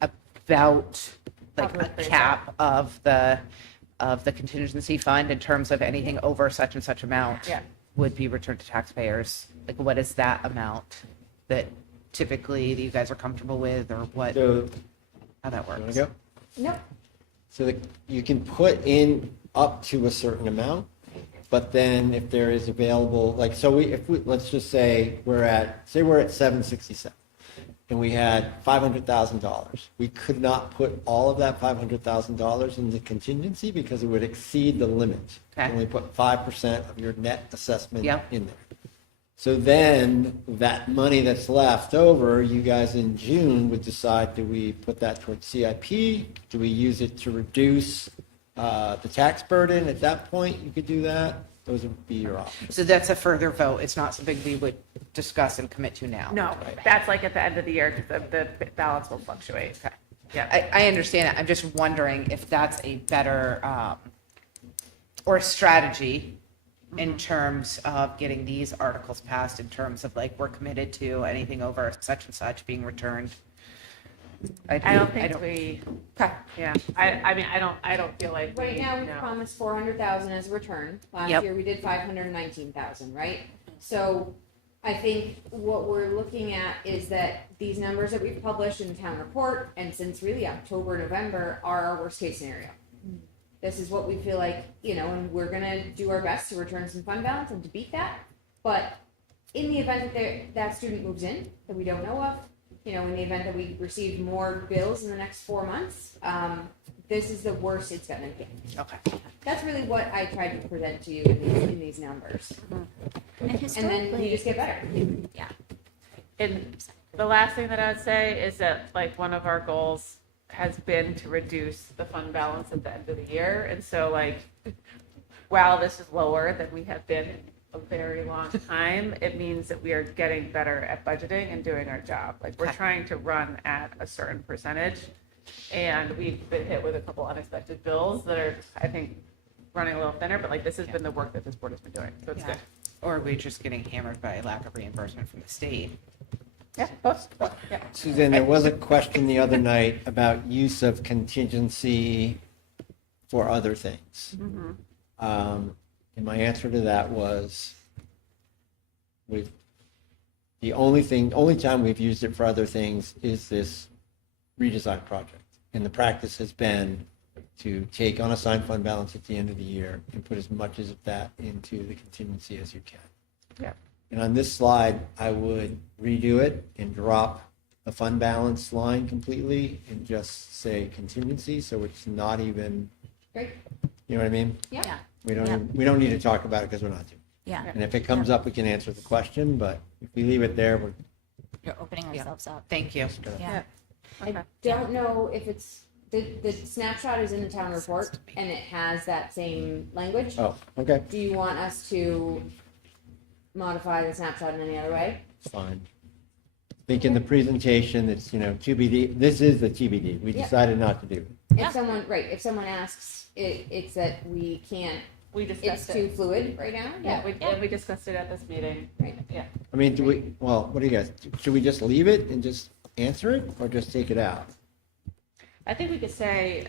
about like Probably a phrase cap of the contingency fund in terms of anything over such and such amount Yeah. would be returned to taxpayers Like, what is that amount that typically you guys are comfortable with, or what, So, how that you want works? to go? Nope. So that you can put in up to a certain amount, but then if there is available, like, so let's just say we're at 767 and we had $500,000. We could not put all of that $500,000 into contingency because it would exceed the limit. You Okay. only put 5% of your net assessment Yep. in there. So then that money that's left over, you guys in June would decide, do we put that towards CIP? Do we use it to reduce the tax burden? At that point, you could do that. Those would be your options. So that's a further vote. It's not something we would discuss and commit to now. No, that's like at the end of the year because the balance will fluctuate. Okay. Yeah. I understand that. I'm just wondering if that's a better, or strategy in terms of getting these articles passed, in terms of like, we're committed to anything over such and such being returned. I don't think we, Okay. yeah, I mean, I don't feel like. Right we now, we've know. promised 400,000 as a return. Last Yep. year, we did 519,000, right? So I think what we're looking at is that these numbers that we've published in the town report, and since really October, November, are our worst case scenario. This is what we feel like, and we're gonna do our best to return some fund balance and to beat that. But in the event that that student moves in, that we don't know of, in the event that we receive more bills in the next 4 months, this is the worst it's gonna get. Okay. That's really what I tried to present to you in these numbers. And And then we historically, just get better. yeah. And the last thing that I'd say is that like one of our goals has been to reduce the fund balance at the end of the year. And so like, while this is lower than we have been in a very long time, it means that we are getting better at budgeting and doing our job. Like we're Okay. trying to run at a certain percentage. And we've been hit with a couple unexpected bills that are, I think, running a little thinner, but like this has been the work that this board has been doing. So it's Yeah. good. Or we're just getting hammered by lack of reimbursement from the state. Yeah, both, yeah. Suzanne, there was a question the other night about use of contingency for other things. And my answer to that was, the only time we've used it for other things is this redesign project. And the practice has been to take unassigned fund balance at the end of the year and put as much of that into the contingency as you can. Yeah. And on this slide, I would redo it and drop the fund balance line completely and just say contingency, so it's not even, Great. you know what I mean? Yeah. We don't, Yeah. we don't need to talk about it because we're not doing it. Yeah. And if it comes up, we can answer the question, but if we leave it there, we're You're opening ourselves up. Thank you. just gonna. Yeah. Okay. I don't know if it's, the snapshot is in the town report and it has that same language. Oh, okay, Do you want us to modify the snapshot in any other way? fine. I think in the presentation, it's, TBD, this is the TBD. We Yeah. decided not to do it. If someone asks, it's that we can't, We it's discussed too it. fluid right now? Yeah, we discussed it at this meeting. Right. Yeah. I mean, what do you guys, should we just leave it and just answer it or just take it out? I think we could say,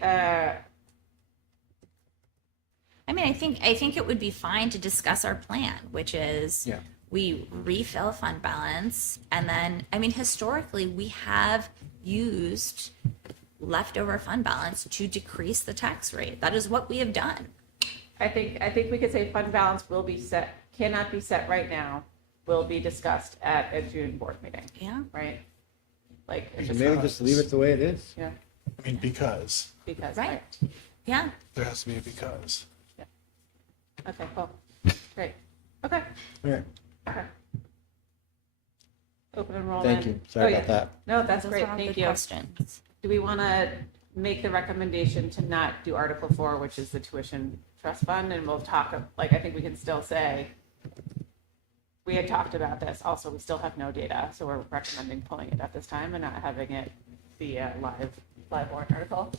I mean, I think it would be fine to discuss our plan, which is Yeah. we refill fund balance, and then, I mean, historically, we have used leftover fund balance to decrease the tax rate. That is what we have done. I think we could say fund balance will be set, cannot be set right now, will be discussed at a June board meeting, Yeah. right? Like, it's So just, maybe just leave it the way it is? yeah, I mean, because, because, Right. Yeah. there has to be a because. Okay, cool, great, okay, All right, okay. Open enrollment. thank you. Sorry Oh, about yeah. that. No, that's Those great, are all thank good you. questions. Do we want to make the recommendation to not do Article 4, which is the tuition trust fund, and we'll talk, like, I think we can still say, we had talked about this, also, we still have no data, so we're recommending pulling it at this time and not having it be a live warrant article.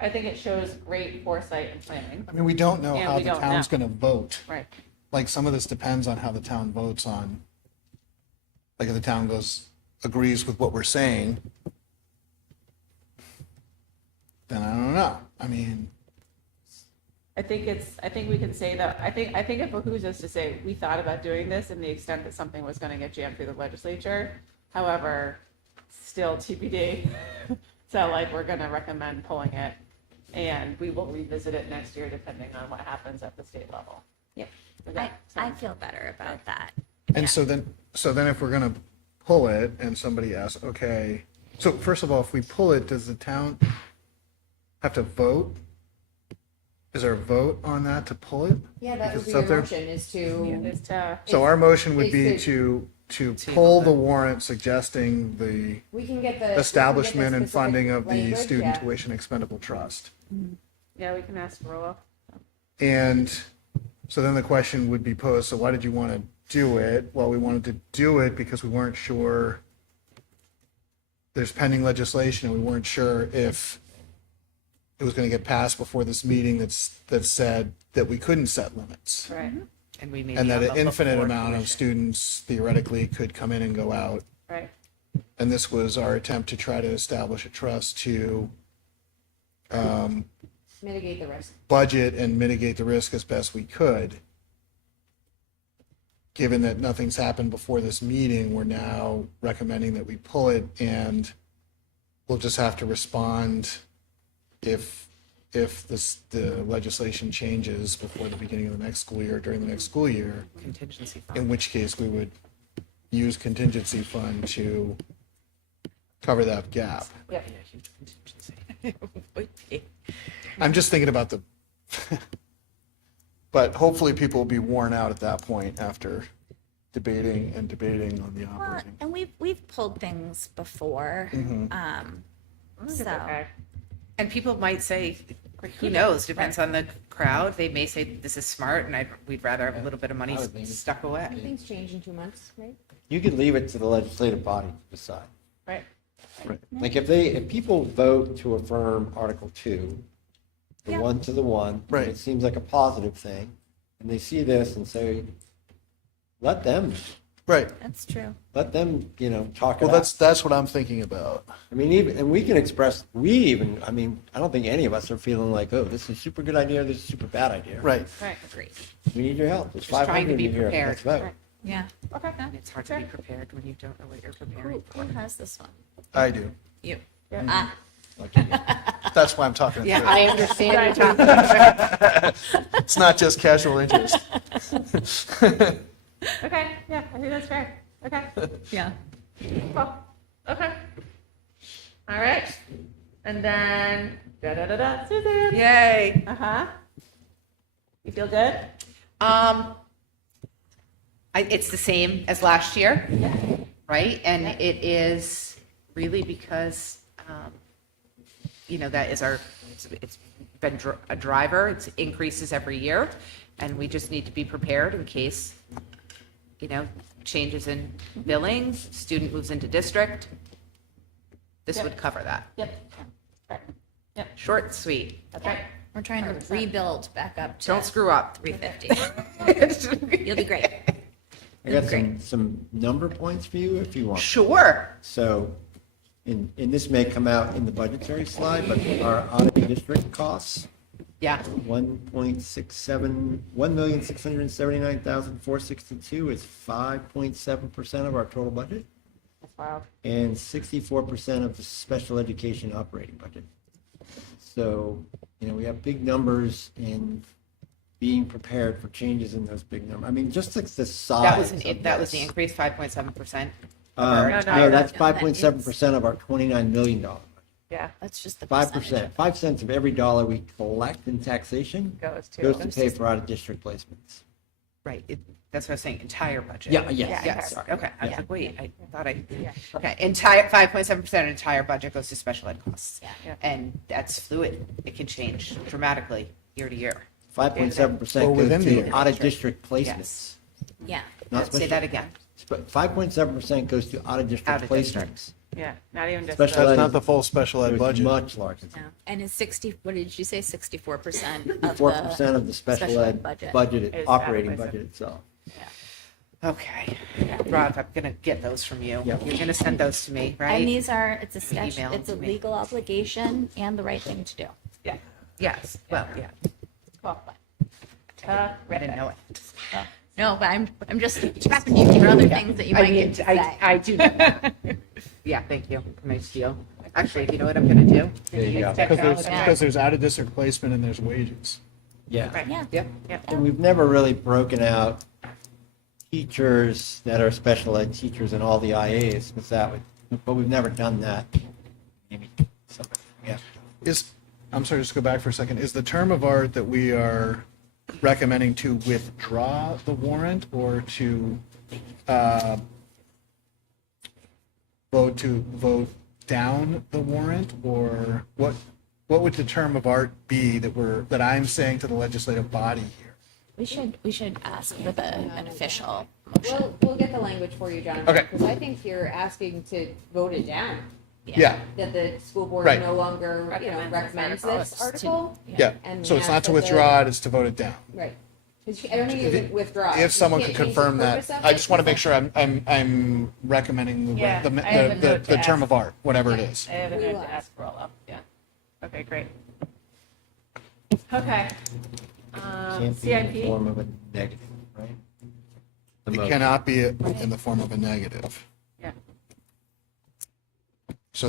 I think it shows great foresight and planning, I mean, we don't know And how we the don't town's know. gonna vote. right? Like, some of this depends on how the town votes on, like, if the town agrees with what we're saying, then I don't know. I mean, I think we can say that, I think it behooves us to say, we thought about doing this in the extent that something was gonna get jammed through the legislature. However, still TBD. So like, we're gonna recommend pulling it, and we will revisit it next year depending on what happens at the state level. Yep. Does I, that I sound- feel better about that. And so then if we're gonna pull it and somebody asks, okay, so first of all, if we pull it, does the town have to vote? Is there a vote on that to pull it? Yeah, that would Because be it's your up there. motion, is to, Is to, So our motion would It's be the- to pull the warrant suggesting the we can get the. establishment and specific funding of the language, student yeah. tuition expendable trust. yeah, we can ask Rolla. And so then the question would be posed, so why did you want to do it? Well, we wanted to do it because we weren't sure, there's pending legislation, and we weren't sure if it was going to get passed before this meeting that said that we couldn't set limits. Right, And we may And be that on an the infinite before amount of commission. students theoretically could come in and go out. right. And this was our attempt to try to establish a trust to Mitigate the risk. budget and mitigate the risk as best we could. Given that nothing's happened before this meeting, we're now recommending that we pull it, and we'll just have to respond if the legislation changes before the beginning of the next school year, during the next school year, Contingency fund. in which case we would use contingency fund to cover that gap. Yep. Yeah, huge contingency. Would be. I'm just thinking about the, but hopefully people will be worn out at that point after debating on the Well, operating. and we've pulled things before. So, Okay. And people might say, who knows, depends on the crowd. They may say, this is smart, and we'd rather have a little bit of money I would think it's- stuck away. Things change in 2 months, right? You could leave it to the legislative body to decide. Right. Like if people vote to affirm Article 2, the Yeah. 1 to the 1, Right. it seems like a positive thing, and they see this and say, let them, Right. that's true. talk it Well, out. that's what I'm thinking about. I mean, and we can express, I don't think any of us are feeling like, oh, this is a super good idea, this is a super bad idea. Right. Right. Agreed. We need your help. There's Just trying to 500 be in here. prepared. Let's vote. Right. Yeah. Okay. It's hard to be prepared when you don't know what you're preparing Who for. has this one? I do. You. Yeah. Ah, That's why I'm talking. Yeah, through. I understand you're talking. It's not just casual interest. Okay, yeah, I think that's fair. Okay, yeah. cool. Okay. All right. And then, Susan. Yay. Uh-huh. You feel good? It's the same as last year, right? And it is really because, that is it's been a driver. It increases every year, and we just need to be prepared in case, changes in billing, student moves into district. This Yep. would cover that. Yep. Right. Yep, Short and sweet. that's right. We're trying to 100%. rebuild back up to Don't screw up. 350. You'll be great. I got some number points for you if you want. Sure. So, and this may come out in the budgetary slide, but our auditing district costs, Yeah. 1,679,462 is 5.7% of our total budget, That's wild. and 64% of the special education operating budget. So, we have big numbers in being prepared for changes in those big numbers. I mean, just like the size. That was of that was the this. increase, 5.7%. No, No, that's no, 5.7% of our $29 million. Yeah, That's just the 5%, 5 cents of every dollar we collect in taxation goes to. goes to pay for out-of-district placements. Right. That's what I was saying, entire budget. Yes, Yeah, Yes, sorry. okay. I was Yeah. like, wait, I thought Yeah. okay, entire 5.7% of entire budget goes to special ed costs. Yeah. Yeah. And that's fluid. It can change dramatically year to year. 5.7% Or goes within the to year. out-of-district placements. Yes. Yeah. Not Say special. that again. 5.7% goes to out-of-district Out-of-district. placements. Yeah, not even just. Special That's ed not the full special ed is budget. much larger. Yeah. And is 60, what did you say, 64% of 4% of the special ed budget, Is operating out-of-place. budget itself. Okay. Rod, I'm gonna get those from you. Yeah. You're gonna send those to me, right? And these are, it's a Email statute, it's a to me. legal obligation and the right thing to do. Yeah. Yes, well, yeah. Cool. I didn't know it. No, but I'm just prepping you for other things that you might get to say. I do know that. Yeah, thank you. Nice deal. Actually, you know what I'm gonna do? There you go. Because there's out-of-district placement and there's wages. Yeah. Yeah. Yep. And we've never really broken out teachers that are special ed teachers and all the IAs, but we've never done that. Maybe somebody, yeah. I'm sorry, just go back for a second. Is the term of art that we are recommending to withdraw the warrant or to vote down the warrant, or what would the term of art be that I'm saying to the legislative body here? We should ask for an official motion. We'll get the language for you, Jonathan. Okay. Because I think you're asking to vote it down. Yeah, That the school board Right. no longer, recommends this article. yeah. And So it's we not ask to that withdraw it, it's to vote it down. Right. 'Cause I don't think you can withdraw. it. If You someone can't could change confirm the that, purpose of I it. just want to make sure I'm recommending Yeah, the I have a note to term ask. of art, whatever it is. I have a We note will to ask Rollo. Yeah. Okay, great. Okay. Can't be in the CIP. form of a negative, right? The It motion. cannot be in the form of a negative. Yeah. So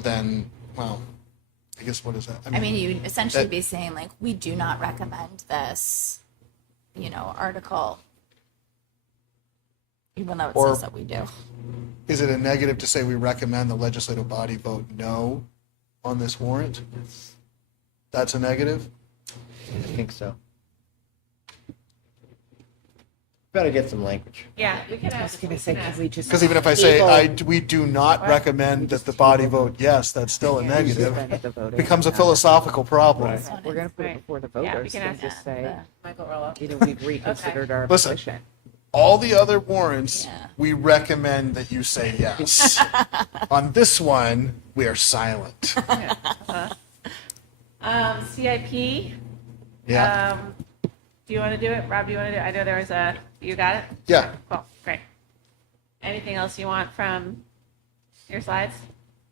then, well, I guess what is that? I mean, you'd essentially that- be saying like, we do not recommend this, article, even though it Or- says that we do. Is it a negative to say we recommend the legislative body vote no on this warrant? That's a negative? I think so. Better get some language. Yeah, we can ask. Gonna say, could we just? Because even if I say, we do not recommend that the body vote yes, that's still a negative. Becomes a philosophical problem. Right. We're gonna put it Right. before the Yeah, we voters can and ask just say, Michael Rollo. we've reconsidered our Listen. position. All the other warrants, Yeah. we recommend that you say yes. On this one, we are silent. CIP. Yeah, Do you want to do it? Rob, do you want to do it? I know there was you got it? yeah. Cool, great. Anything else you want from your slides?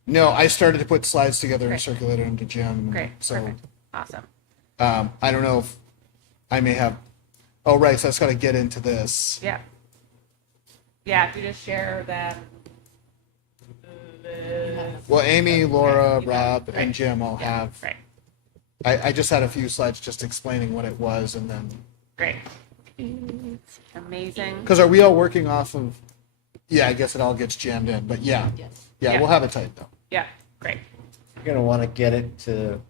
No, I started to put slides together and Great. circulated them to Jim. Great, So perfect, awesome. I don't know if I may have, oh, right, so I just got to get into this. Yeah. Yeah, if you just share that. Well, Amy, Laura, You got it. Rob, Great. and Jim all Yeah, have, great, I just had a few slides just explaining what it was and then, great. Amazing. because are we all working off of, yeah, I guess it all gets jammed in, but yeah. Yeah, Yeah. we'll have it tight though. Yeah, great. You're going to want to get it to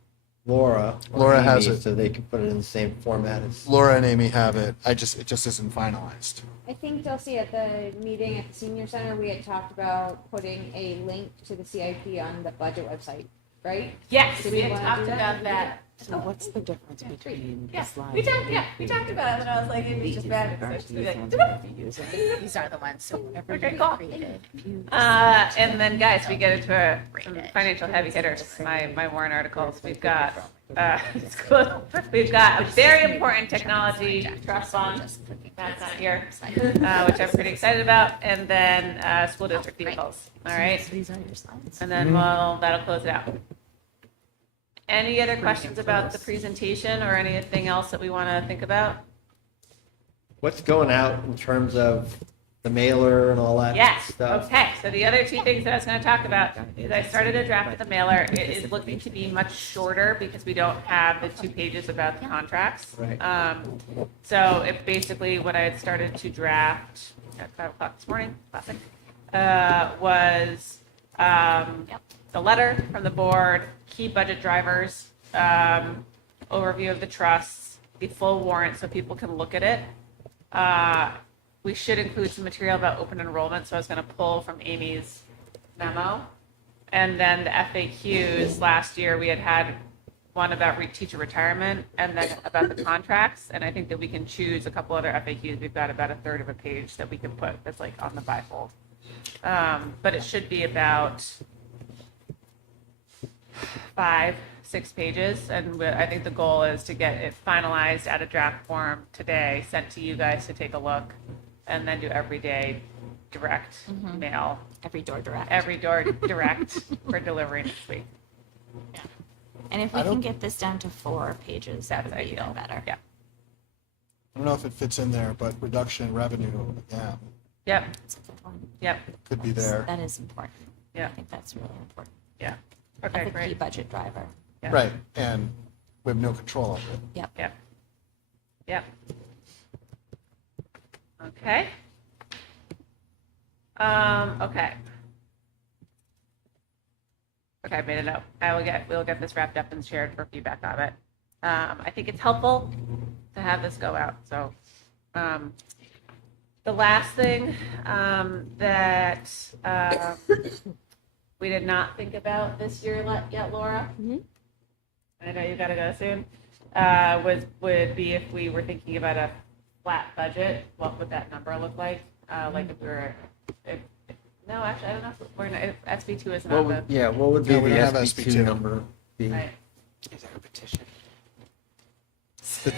Laura. or Laura has Amy it. So they can put it in the same format as. Laura and Amy have it. It just isn't finalized. I think, Dulcie, at the meeting at the senior center, we had talked about putting a link to the CIP on the budget website, right? Yes, Did we we had wanna talked do about that? that. So what's the difference between the Yeah, slides? we talked about it, and I was like, it was just bad. So I just be like, "Do it." These are the ones, so whatever Okay, you cool. created. And then, guys, we get into some financial heavy hitters. My warrant articles. We've got we've got a very important technology trust fund. That's not here, which I'm pretty excited about. And then school district vehicles. All right, These are your slides. and then that'll close it out. Any other questions about the presentation or anything else that we want to think about? What's going out in terms of the mailer and all that Yes, stuff? okay, so the other two things that I was gonna talk about is I started a draft of the mailer. It is looking to be much shorter because we don't have the 2 pages about the contracts. Right. So it basically, what I had started to draft at 5 o'clock this morning, classic, was the letter from the board, key budget drivers, overview of the trusts, the full warrant so people can look at it. We should include some material about open enrollment, so I was going to pull from Amy's memo. And then the FAQs, last year we had one about teacher retirement and then about the contracts. And I think that we can choose a couple other FAQs. We've got about a third of a page that we can put that's like on the bifold. But it should be about 5-6 pages, and I think the goal is to get it finalized at a draft form today, sent to you guys to take a look, and then do everyday direct mail, Every door direct. every door direct for delivery next week. And if we can get this down to 4 pages, that That's would be even ideal. better. Yeah. I don't know if it fits in there, but reduction in revenue, yeah, Yep. That's a good one. Yep. could be there. That is important. Yeah. I think that's really important. Yeah. That's Okay. a key Great. budget driver. Yeah. Right, and we have no control of it. Yep. Yep. Yep. Okay. Okay. Okay, I made a note. We'll get this wrapped up and shared for feedback on it. I think it's helpful to have this go out. So, the last thing that we did not think about this year yet, Laura. I know you got to go soon. Would be if we were thinking about a flat budget, what would that number look like? Like if we were, no, actually, I don't know. If SB2 is not the, What would be No, we the don't have SB2 SB2. number? Be? right. Is there a petition? The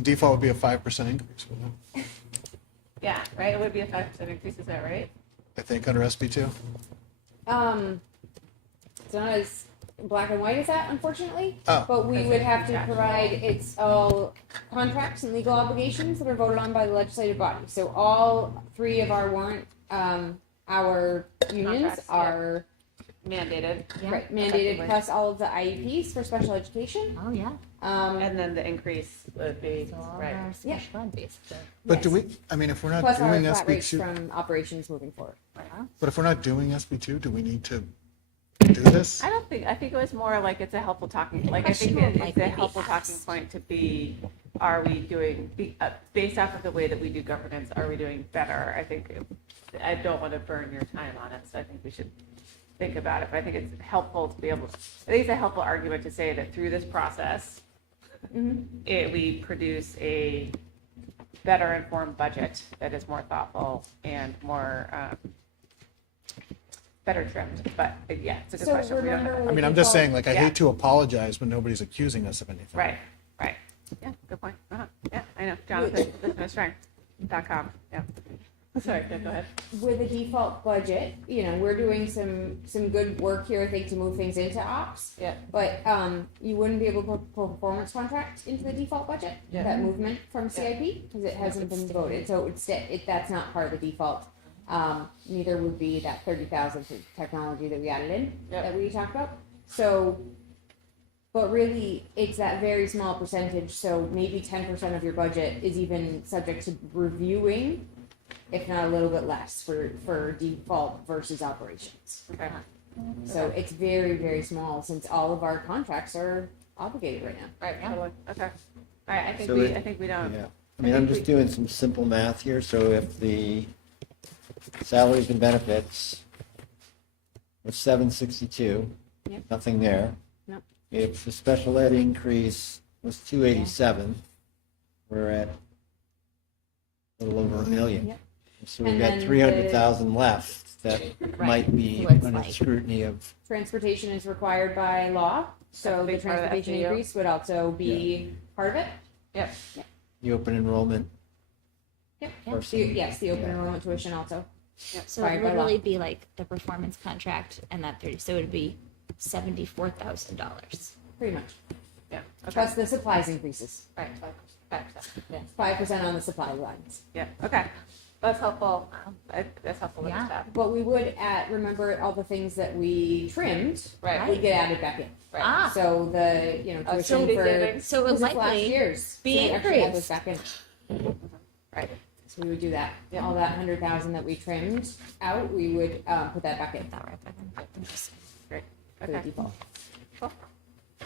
default would be a 5% increase, wouldn't it? Yeah, right. It would be a 5% increase. Is that right? I think under SB2. It's not as black and white as that, unfortunately. Oh. But we would have to provide, it's all contracts and legal obligations that are voted on by the legislative body. So all 3 of our warrant, our unions Contracts, yeah. are Mandated. right, mandated, Effectively. plus all of the IEPs for special education. Oh, yeah. And then the increase would be So all right. our special ed, basically. But do Yes. we, I mean, if we're not Plus our doing flat rates SB2, from operations moving forward. but if we're not doing SB2, do we need to do this? I think it was more like it's a helpful talking. Like I think Question will it's likely a be helpful talking asked. point to be. Are we doing based off of the way that we do governance? Are we doing better? I think I don't want to burn your time on it, so I think we should think about it. But I think it's helpful to be able. I think it's a helpful argument to say that through this process, we produce a better informed budget that is more thoughtful and more better trimmed. But yeah, it's a good So question. We don't have- remember. I mean, I'm just saying, like, I Yeah. hate to apologize when nobody's accusing us of anything. Right, right. Yeah, good point. Yeah, I know. Jonathan, businessstrength.com. Yeah. Sorry, go ahead. With a default budget, you know, we're doing some good work here, I think, to move things into ops. Yeah. But you wouldn't be able to put a performance contract into the default budget, Yeah. that movement from CIP, because it hasn't been voted, so that's not part of the default. Neither would be that 30,000 for technology that we added in, Yep. that we talked about. So, but really, it's that very small percentage, so maybe 10% of your budget is even subject to reviewing, if not a little bit less for default versus operations. Okay. So it's very, very small since all of our contracts are obligated right now. Right, totally. Okay. All right, I think So I think we don't. Yeah, I mean, I'm just doing some simple math here, so if the salaries and benefits was 762, Yep. nothing there. Nope. If the special ed increase was 287, we're at a little over $1 million. Yep. So we've And got then 300,000 left that might be So it's under like- scrutiny of, Transportation is required by law, so That's a the big part of the transportation FGU. increase would also be part of it. Yep. the open enrollment. Yep. Or Yes, the open Yeah. enrollment tuition also. So Required it by would law. really be like the performance contract and that 30, so it would be $74,000. Pretty much. Yeah. Okay. Plus the supplies increases. Right. 5%. Yeah. 5% on the supply lines. Yeah. Okay. That's helpful. That's helpful to Yeah. staff. But we would remember all the things that we trimmed Right. would get added back in. Right. Ah, So the, Oh, tuition so for savings. so it was would it last likely year's. be So we actually add increased. those back in. Right. So we would do that. All that 100,000 that we trimmed out, we would put that back in that right back in. Interesting. Great. for the Okay. default. Cool.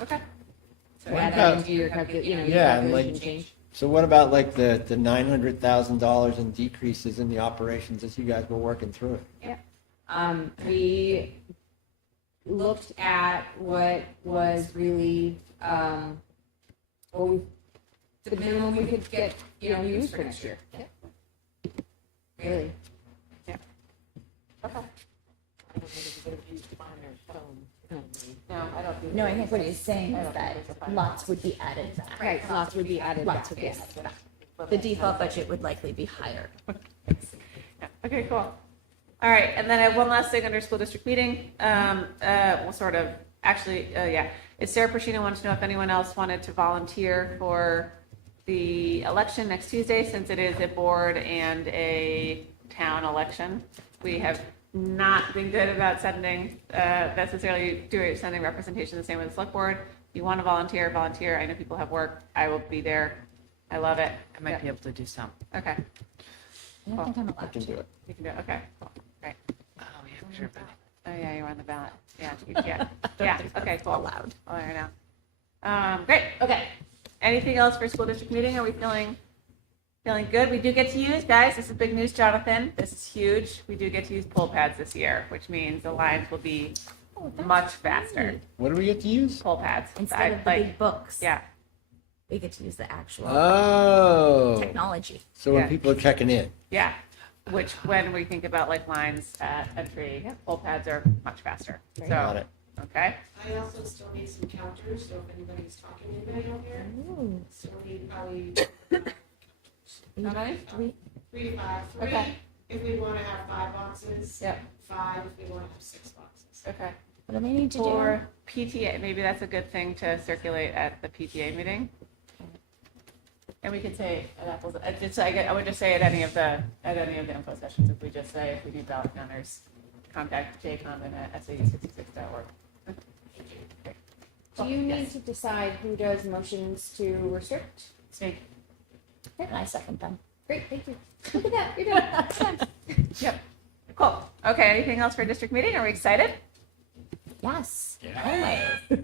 Okay. So What add about- that into your calculation, your Yeah, and calculation like- change. So what about like the $900,000 in decreases in the operations as you guys were working through it? We looked at what was really, what we, the minimum we could get, used for next year. Really. Okay. No, I don't do. No, I think what he's saying is that lots would be added back. Right, lots would be added back. Lots would be Yes. added back. The default budget would likely be higher. Yeah. Okay, cool. All right, and then I have one last thing under school district meeting. Well, sort of, actually, yeah. It's Sarah Persino wanted to know if anyone else wanted to volunteer for the election next Tuesday, since it is a board and a town election. We have not been good about sending, sending representation the same with the select board. If you want to volunteer, volunteer. I know people have work. I will be there. I love it. I might be able to do some. Okay. I don't think I'm I allowed can to. do it. You can do it. Okay. Cool. Great. Oh, yeah, sure. Oh yeah, you're on the ballot. Yeah. Yeah. Yeah. Okay. Cool. Allowed. Oh, I know. Great. Okay. Anything else for school district meeting? Are we feeling good? We do get to use, guys. This is big news, Jonathan. This is huge. We do get to use poll pads this year, which means the lines will be much faster. What do we get to use? Poll pads. Instead of the big books, Yeah. we get to use the actual Oh. technology. So when Yeah. people are checking in. Yeah. Which, when we think about like lines at entry, poll pads are much faster. So, Got it. okay. I also still need some counters, so if anybody's talking to anybody out here, Ooh. still need probably How many? 3 to 5. 3 Okay. if we want to have 5 boxes. Yep. 5 if we want to have 6 boxes. Okay. What do they need to do? For PTA, maybe that's a good thing to circulate at the PTA meeting. And we could say at Apple's, I would just say at any of the info sessions, if we just say, if we need ballot counters, contact jcondon@sau66.org. Do you need to decide who does motions to restrict? It's me. And I second them. Great, thank you. Look at that, you're done. Yep. Cool. Okay, anything else for district meeting? Are we excited? Yes. Always.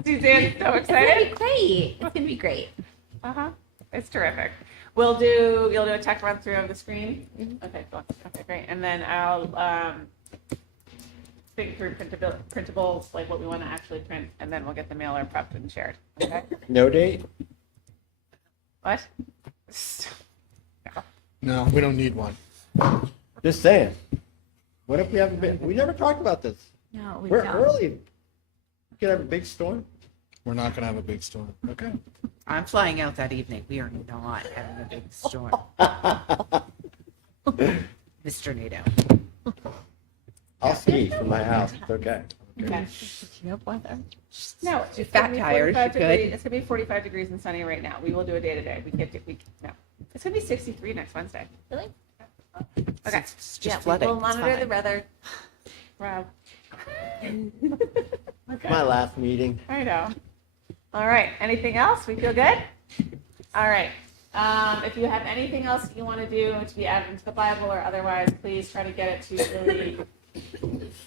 Suzanne's so It's gonna excited. be great. It's gonna be great. Uh-huh. It's terrific. You'll do a tech run through of the screen? Okay, cool. Okay, great. And then I'll think through printables, like what we want to actually print, and then we'll get the mailer prepped and shared. Okay? No date? What? No, we don't need one. Just saying. What if we haven't been, we never talked about this. No, we We're don't. early. We could have a big storm. We're not gonna have a big storm. Okay. I'm flying out that evening. We are not having a big storm. Mr. NATO. I'll ski from my house. It's okay. Okay. No weather. No, You're it's fat gonna be tired, 45 you good? degrees. It's gonna be 45 degrees and sunny right now. We will do a day to day. No. It's gonna be 63 next Wednesday. Really? Okay. It's just Yeah, flooding. We'll It's monitor the fine. weather. Rob. My last meeting. I know. All right. Anything else? We feel good? All right. If you have anything else you want to do to be added into the Bible or otherwise, please try to get it to the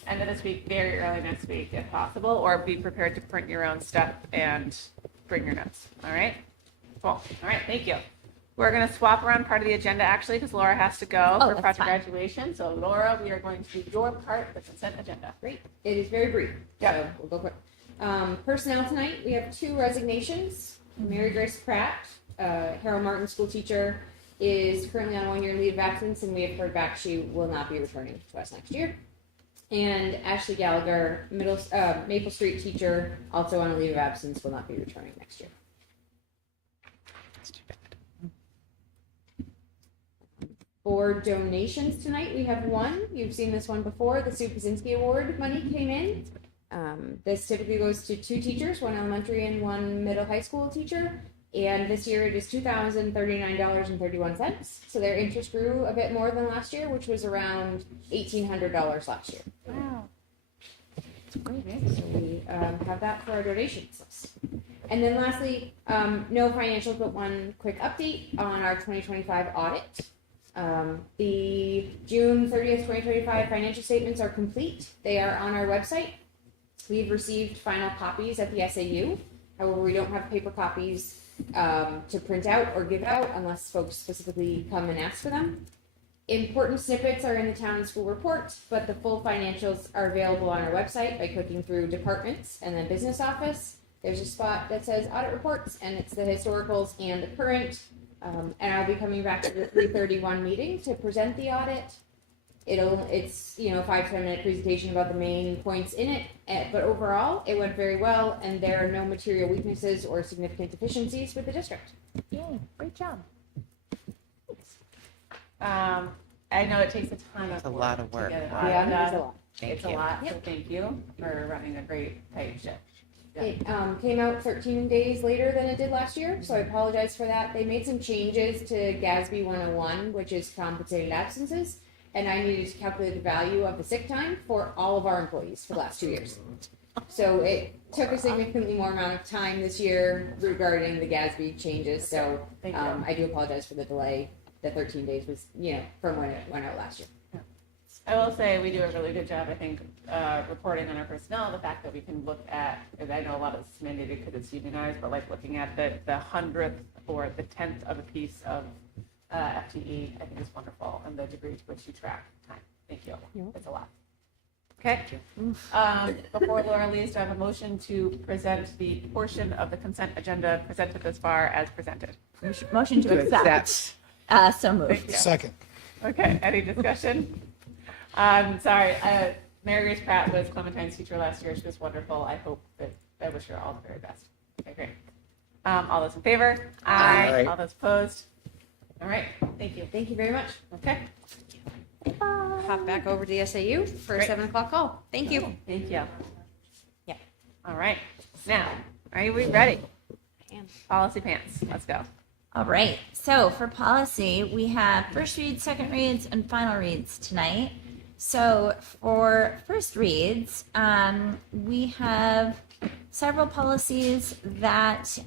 end of this week, very early next week, if possible, or be prepared to print your own stuff and bring your notes. All right? Cool. All right. Thank you. We're going to swap around part of the agenda, actually, because Laura has to go Oh, for that's project fine. graduation. So, Laura, we are going to do your part of the consent agenda. Great, it is very brief, Yeah. so we'll go quick. Personnel tonight, we have 2 resignations. Mary Grace Pratt, Harold Martin school teacher, is currently on 1-year leave of absence, and we have heard back she will not be returning to us next year. And Ashley Gallagher, Maple Street teacher, also on a leave of absence, will not be returning next year. That's too bad. For donations tonight, we have one. You've seen this one before. The Sue Pazinski Award money came in. This typically goes to 2 teachers, 1 elementary and 1 middle high school teacher. And this year it is $2,039.31. So their interest grew a bit more than last year, which was around $1,800 last year. Wow. So we have that for our donations list. And then lastly, no financials, but one quick update on our 2025 audit. The June 30th, 2025 financial statements are complete. They are on our website. We've received final copies at the SAU. However, we don't have paper copies to print out or give out unless folks specifically come and ask for them. Important snippets are in the town and school report, but the full financials are available on our website by clicking through departments and then business office. There's a spot that says audit reports, and it's the historicals and the current. And I'll be coming back to the 3:31 meeting to present the audit. It's 5-10 minute presentation about the main points in it, but overall it went very well, and there are no material weaknesses or significant deficiencies with the district. Yay, great job. I know it takes a ton of It's a lot of work. to get it Wow. done. Yeah, it's a lot. Thank It's a you. lot, so thank you for running a great tight ship. Yeah. It came out 13 days later than it did last year, so I apologize for that. They made some changes to GASB 101, which is compensated absences, and I needed to calculate the value of the sick time for all of our employees for the last 2 years. So it took a significantly more amount of time this year regarding the GASB changes, so Thank you. I do apologize for the delay. The 13 days was, from when it went out last year. I will say we do a really good job, I think, reporting on our personnel, the fact that we can look at, and I know a lot of this is mandated because it's unionized, but like looking at the 100th or the 10th of a piece of FTE, I think is wonderful, and the degree to which you track time. Thank you. It's a lot. Okay. Before Laura leaves, do I have a motion to present the portion of the consent agenda presented thus far as presented? Motion to accept. So moved. Thank you. Second. Okay, any discussion? Sorry, Mary Grace Pratt was Clementine's teacher last year. She was wonderful. I wish her all the very best. Okay, great. All those in favor? Aye. All those opposed? All right, thank you. Thank you very much. Okay, Hop back over to the SAU for a Great. 7 o'clock call. Thank you. thank you. Yeah. All right, now, are we ready? I am. Policy pants, let's go. All right. So for policy, we have first reads, second reads, and final reads tonight. So for first reads, we have several policies that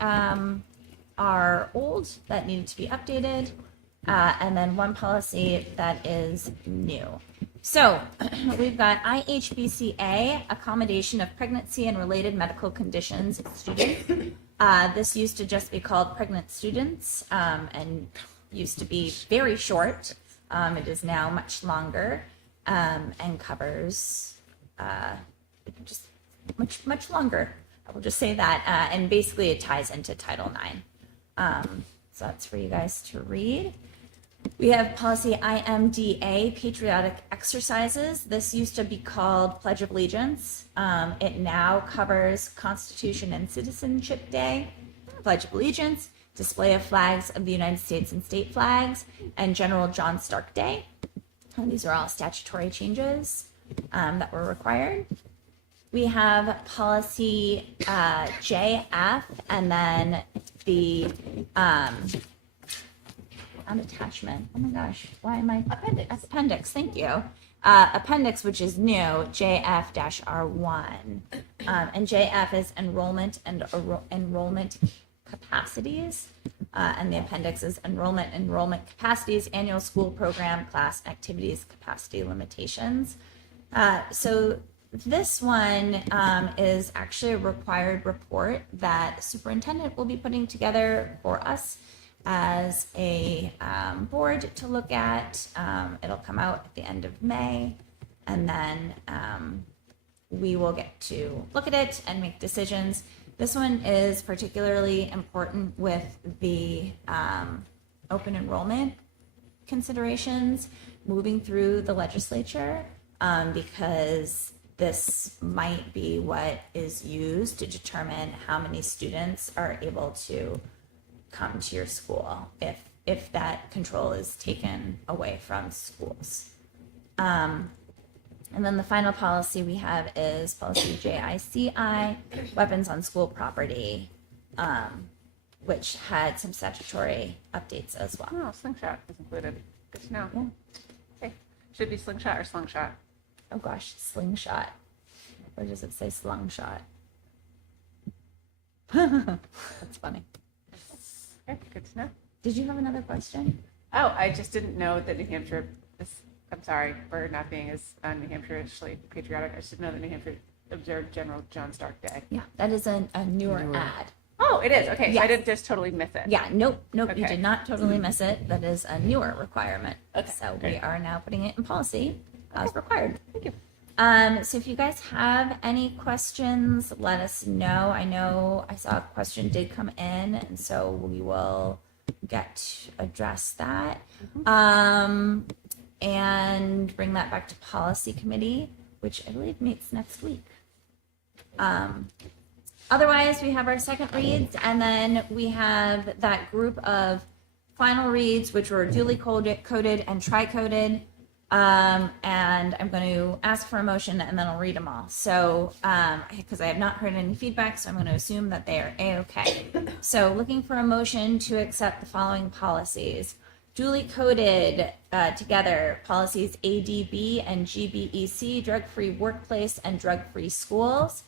are old that needed to be updated, and then one policy that is new. So we've got IHBCA, accommodation of pregnancy and related medical conditions in students. This used to just be called pregnant students and used to be very short. It is now much longer and covers just much longer. I will just say that. And basically it ties into Title IX. So that's for you guys to read. We have policy IMDA, patriotic exercises. This used to be called Pledge of Allegiance. It now covers Constitution and Citizenship Day, Pledge of Allegiance, display of flags of the United States and state flags, and General John Stark Day. And these are all statutory changes that were required. We have policy JF, and then the attachment. Oh my gosh, why am I? Appendix, thank you. Appendix, which is new, JF-R1. And JF is enrollment and enrollment capacities. And the appendix is enrollment capacities, annual school program, class activities, capacity limitations. So this one is actually a required report that the superintendent will be putting together for us as a board to look at. It'll come out at the end of May, and then we will get to look at it and make decisions. This one is particularly important with the open enrollment considerations moving through the legislature, because this might be what is used to determine how many students are able to come to your school if that control is taken away from schools. And then the final policy we have is policy JICI, weapons on school property, which had some statutory updates as well. Oh, slingshot is included. Good to know. Yeah. Okay, should be slingshot or slingshot. Oh gosh, slingshot. Or does it say slungshot? That's funny. Okay, good to know. Did you have another question? Oh, I just didn't know that New Hampshire is, I'm sorry for not being as New Hampshire-ishly patriotic. I just didn't know that New Hampshire observed General John Stark Day. Yeah, that is a newer ad. Oh, it is. Okay, so I Yes. didn't just totally miss it. Yeah, nope, you Okay. did not totally miss it. That is a newer requirement. Okay, So we great. are now putting it in policy as required. Thank you. So if you guys have any questions, let us know. I know I saw a question did come in, and so we will get to address that. And bring that back to policy committee, which I believe meets next week. Otherwise, we have our second reads, and then we have that group of final reads, which were duly coded and tri-coded. And I'm going to ask for a motion and then I'll read them all. So, because I have not heard any feedback, so I'm going to assume that they are A-okay. So looking for a motion to accept the following policies. Duly coded together policies ADB and GBEC, drug-free workplace and drug-free schools.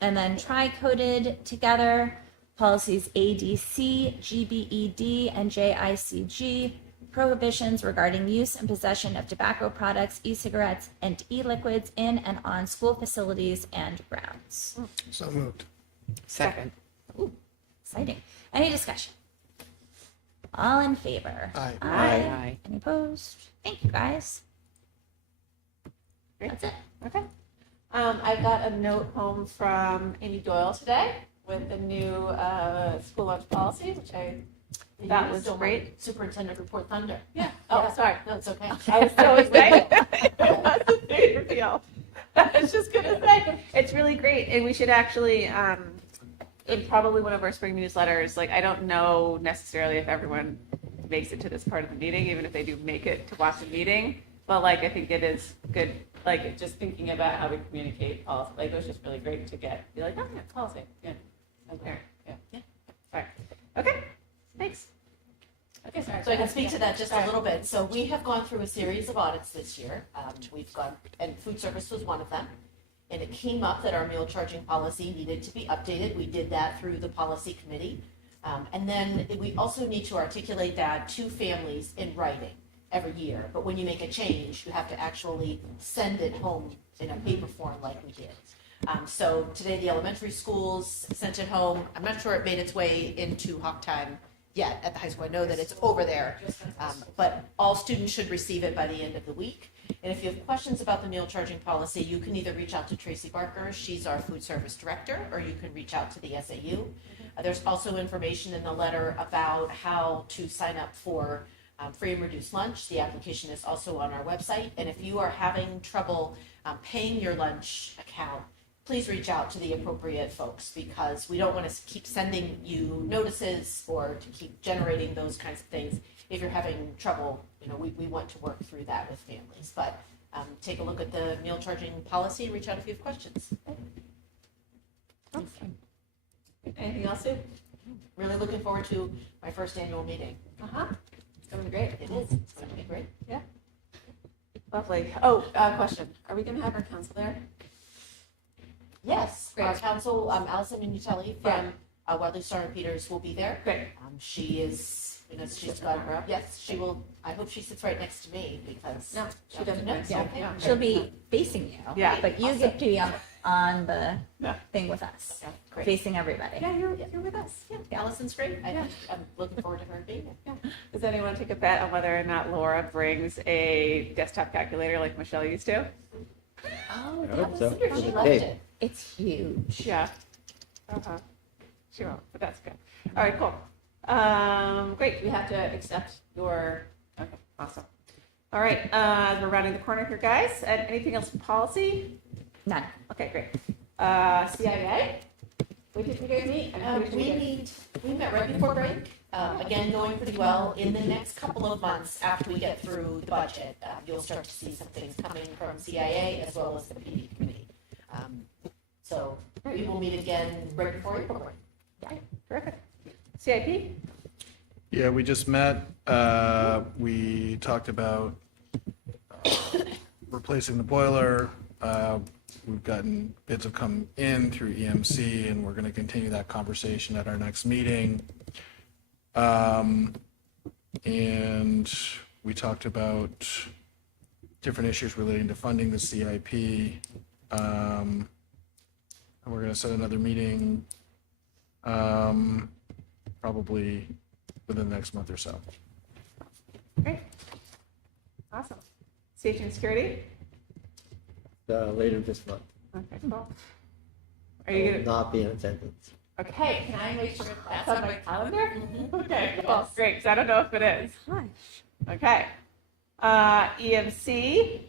And then tri-coded together policies ADC, GBED, and JICG, prohibitions regarding use and possession of tobacco products, e-cigarettes, and e-liquids in and on school facilities and grounds. So moved. Second. Exciting. Any discussion? All in favor? Aye. Aye. Any opposed? Thank you, guys. Great. That's it. Okay. I got a note home from Amy Doyle today with the new school lunch policy, which that was great. Superintendent report thunder. Yeah. Oh, sorry. No, it's okay. I was so excited. That's a big reveal. I was just gonna say, it's really great, and we should actually, in probably one of our spring newsletters, like, I don't know necessarily if everyone makes it to this part of the meeting, even if they do make it to watch the meeting, but like, I think it is good, like, just thinking about how we communicate policy, like, it was just really great to be like, oh, yeah, policy, yeah, okay, yeah. Sorry. Okay, thanks. Okay, sorry. So I can speak to that just a little bit. So we have gone through a series of audits this year. We've gone, and food service was one of them. And it came up that our meal charging policy needed to be updated. We did that through the policy committee. And then we also need to articulate that to families in writing every year. But when you make a change, you have to actually send it home in a paper form like we did. So today the elementary schools sent it home. I'm not sure it made its way into Hawk Time yet at the high school. I know that it's over there, but all students should receive it by the end of the week. And if you have questions about the meal charging policy, you can either reach out to Tracy Barker, she's our food service director, or you can reach out to the SAU. There's also information in the letter about how to sign up for free and reduced lunch. The application is also on our website. And if you are having trouble paying your lunch account, please reach out to the appropriate folks, because we don't want to keep sending you notices or to keep generating those kinds of things. If you're having trouble, we want to work through that with families. But take a look at the meal charging policy, reach out if you have questions. Anything else, Sue? Really looking forward to my first annual meeting. It's going to be great. It is. It's going to be great. Lovely. Oh, question. Are we going to have our council there? Yes, Great. our council, Allison Minutelli from Wadley Star and Peters will be there. Great. She is, she's got her up. Yes, she will. I hope she sits right next to me, because No, she doesn't. Yeah. She'll be facing you. Yeah. But you get to be on the Yeah. thing with us, Yeah, great. facing everybody. Yeah, you're with us. Yeah. Allison's great. Yeah. I'm looking forward to her being there. Does anyone take a bet on whether or not Laura brings a desktop calculator like Michelle used to? Oh, I hope so. She Hey. loved it. It's huge. Yeah. She won't, but that's good. All right, cool. Great. We have to accept your. Okay, awesome. All right, we're rounding the corner here, guys. And anything else in policy? None. Okay, great. CIA. When did you guys meet? And who did you meet? We met right before break. Again, going pretty well. In the next couple of months, after we get through the budget, you'll start to see some things coming from CIA as well as the PD committee. So we will meet again right before April break. Terrific. CIP. Yeah, we just met. We talked about replacing the boiler. We've gotten bids have come in through EMC, and we're going to continue that conversation at our next meeting. And we talked about different issues relating to funding the CIP. And we're going to set another meeting probably within the next month or so. Great. Awesome. Safety and security. Later this month. Okay, cool. Are I you will gonna? not be in attendance. Okay. Can I make sure that's on my calendar? Okay. Cool. Great. Because I don't know if it is. Okay. EMC.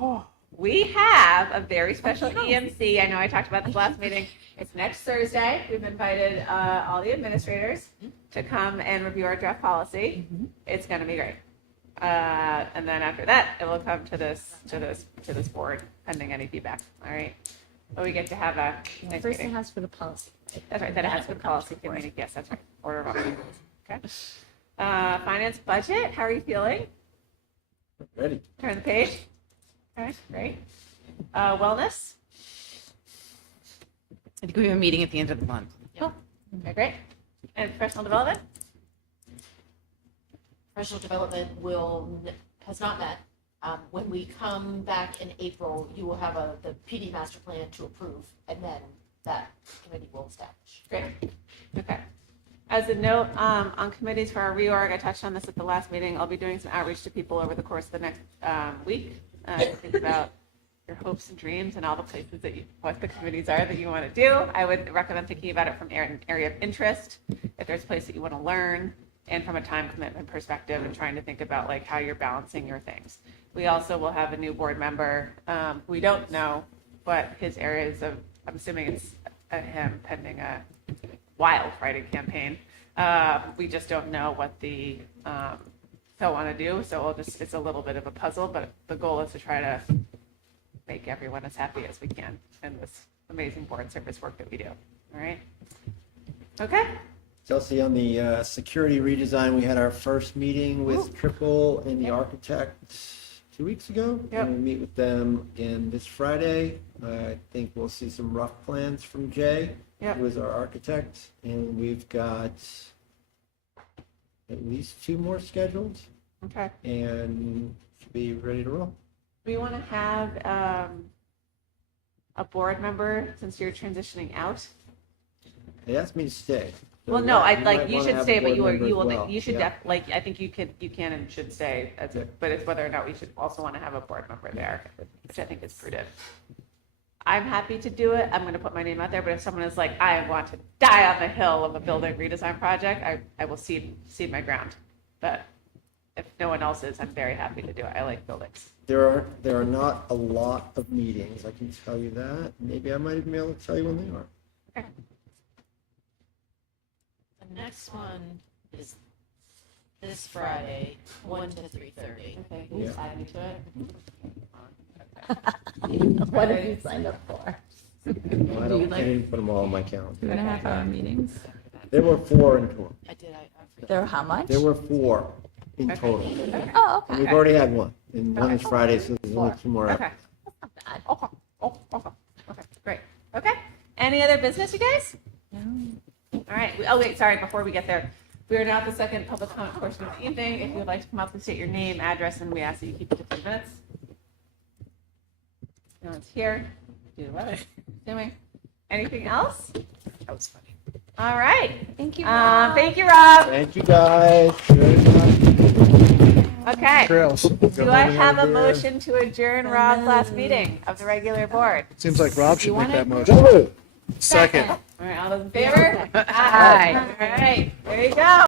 Oh, we have a very special EMC. I know I talked about this last meeting. It's next Thursday. We've invited all the administrators to come and review our draft policy. It's going to be great. And then after that, it will come to this board pending any feedback. All right. But we get to have a nice First it meeting. has for the policy. That's right. That it has for the policy committee. Yes, that's right. Order of operations. Okay. Finance budget. How are you feeling? Ready? Turn the page. All right. Great. Wellness. I think we have a meeting at the end of the month. Cool. Okay, great. And professional development. Professional development has not met. When we come back in April, you will have the PD master plan to approve, and then that committee will establish. Great. Okay. As a note on committees for our reorg, I touched on this at the last meeting. I'll be doing some outreach to people over the course of the next week. Think about your hopes and dreams and all the places what the committees are that you want to do. I would recommend thinking about it from an area of interest. If there's a place that you want to learn, and from a time commitment perspective, and trying to think about like how you're balancing your things. We also will have a new board member. We don't know what his areas of, I'm assuming it's him pending a wild writing campaign. We just don't know what he'll want to do. So it's a little bit of a puzzle, but the goal is to try to make everyone as happy as we can in this amazing board service work that we do. All right. Okay. Chelsea, on the security redesign, we had our first meeting with Triple and the architect 2 weeks ago. Yep. And we meet with them again this Friday. I think we'll see some rough plans from Jay, Yep. who is our architect. And we've got at least 2 more scheduled Okay. and should be ready to roll. We want to have a board member since you're transitioning out. They asked me to stay. So Well, no, we I'd like might you wanna should have stay, a but board you member as will well. you should Yeah. I think you can and should stay. But it's whether or not we should also want to have a board member there, which I think is prudent. I'm happy to do it. I'm going to put my name out there. But if someone is like, I want to die on the hill of a building redesign project, I will cede my ground. But if no one else is, I'm very happy to do it. I like buildings. There are not a lot of meetings, I can tell you that. Maybe I might even be able to tell you when they are. Okay. The next one is this Friday, 1 to 3:30. Okay. Yeah. Add me to it. What have you signed up for? I didn't put them all on my calendar. 2.5 hour meetings. There were 4 in total. I forgot. There were how much? There were 4 in total. Oh, And okay. we've already had one. And one is Friday, so there's only 2 more. Okay. Bad. Okay. Oh, okay. Great. Okay. Any other business, you guys? No. All right. Oh, wait. Sorry. Before we get there, we are now at the second public comment portion of the evening. If you would like to come up and state your name, address, and we ask that you keep it to 10 minutes. No one's here. Do the weather. Assuming. Anything else? That was funny. All right. Thank you. Rob. Thank you, Rob. Thank you, guys. Very much. Okay. Trails. Do I have a motion to adjourn Rob's last meeting of the regular board? Seems like Rob should You make want that it? motion. Second. All right. All those in favor? Aye. All right. There you go.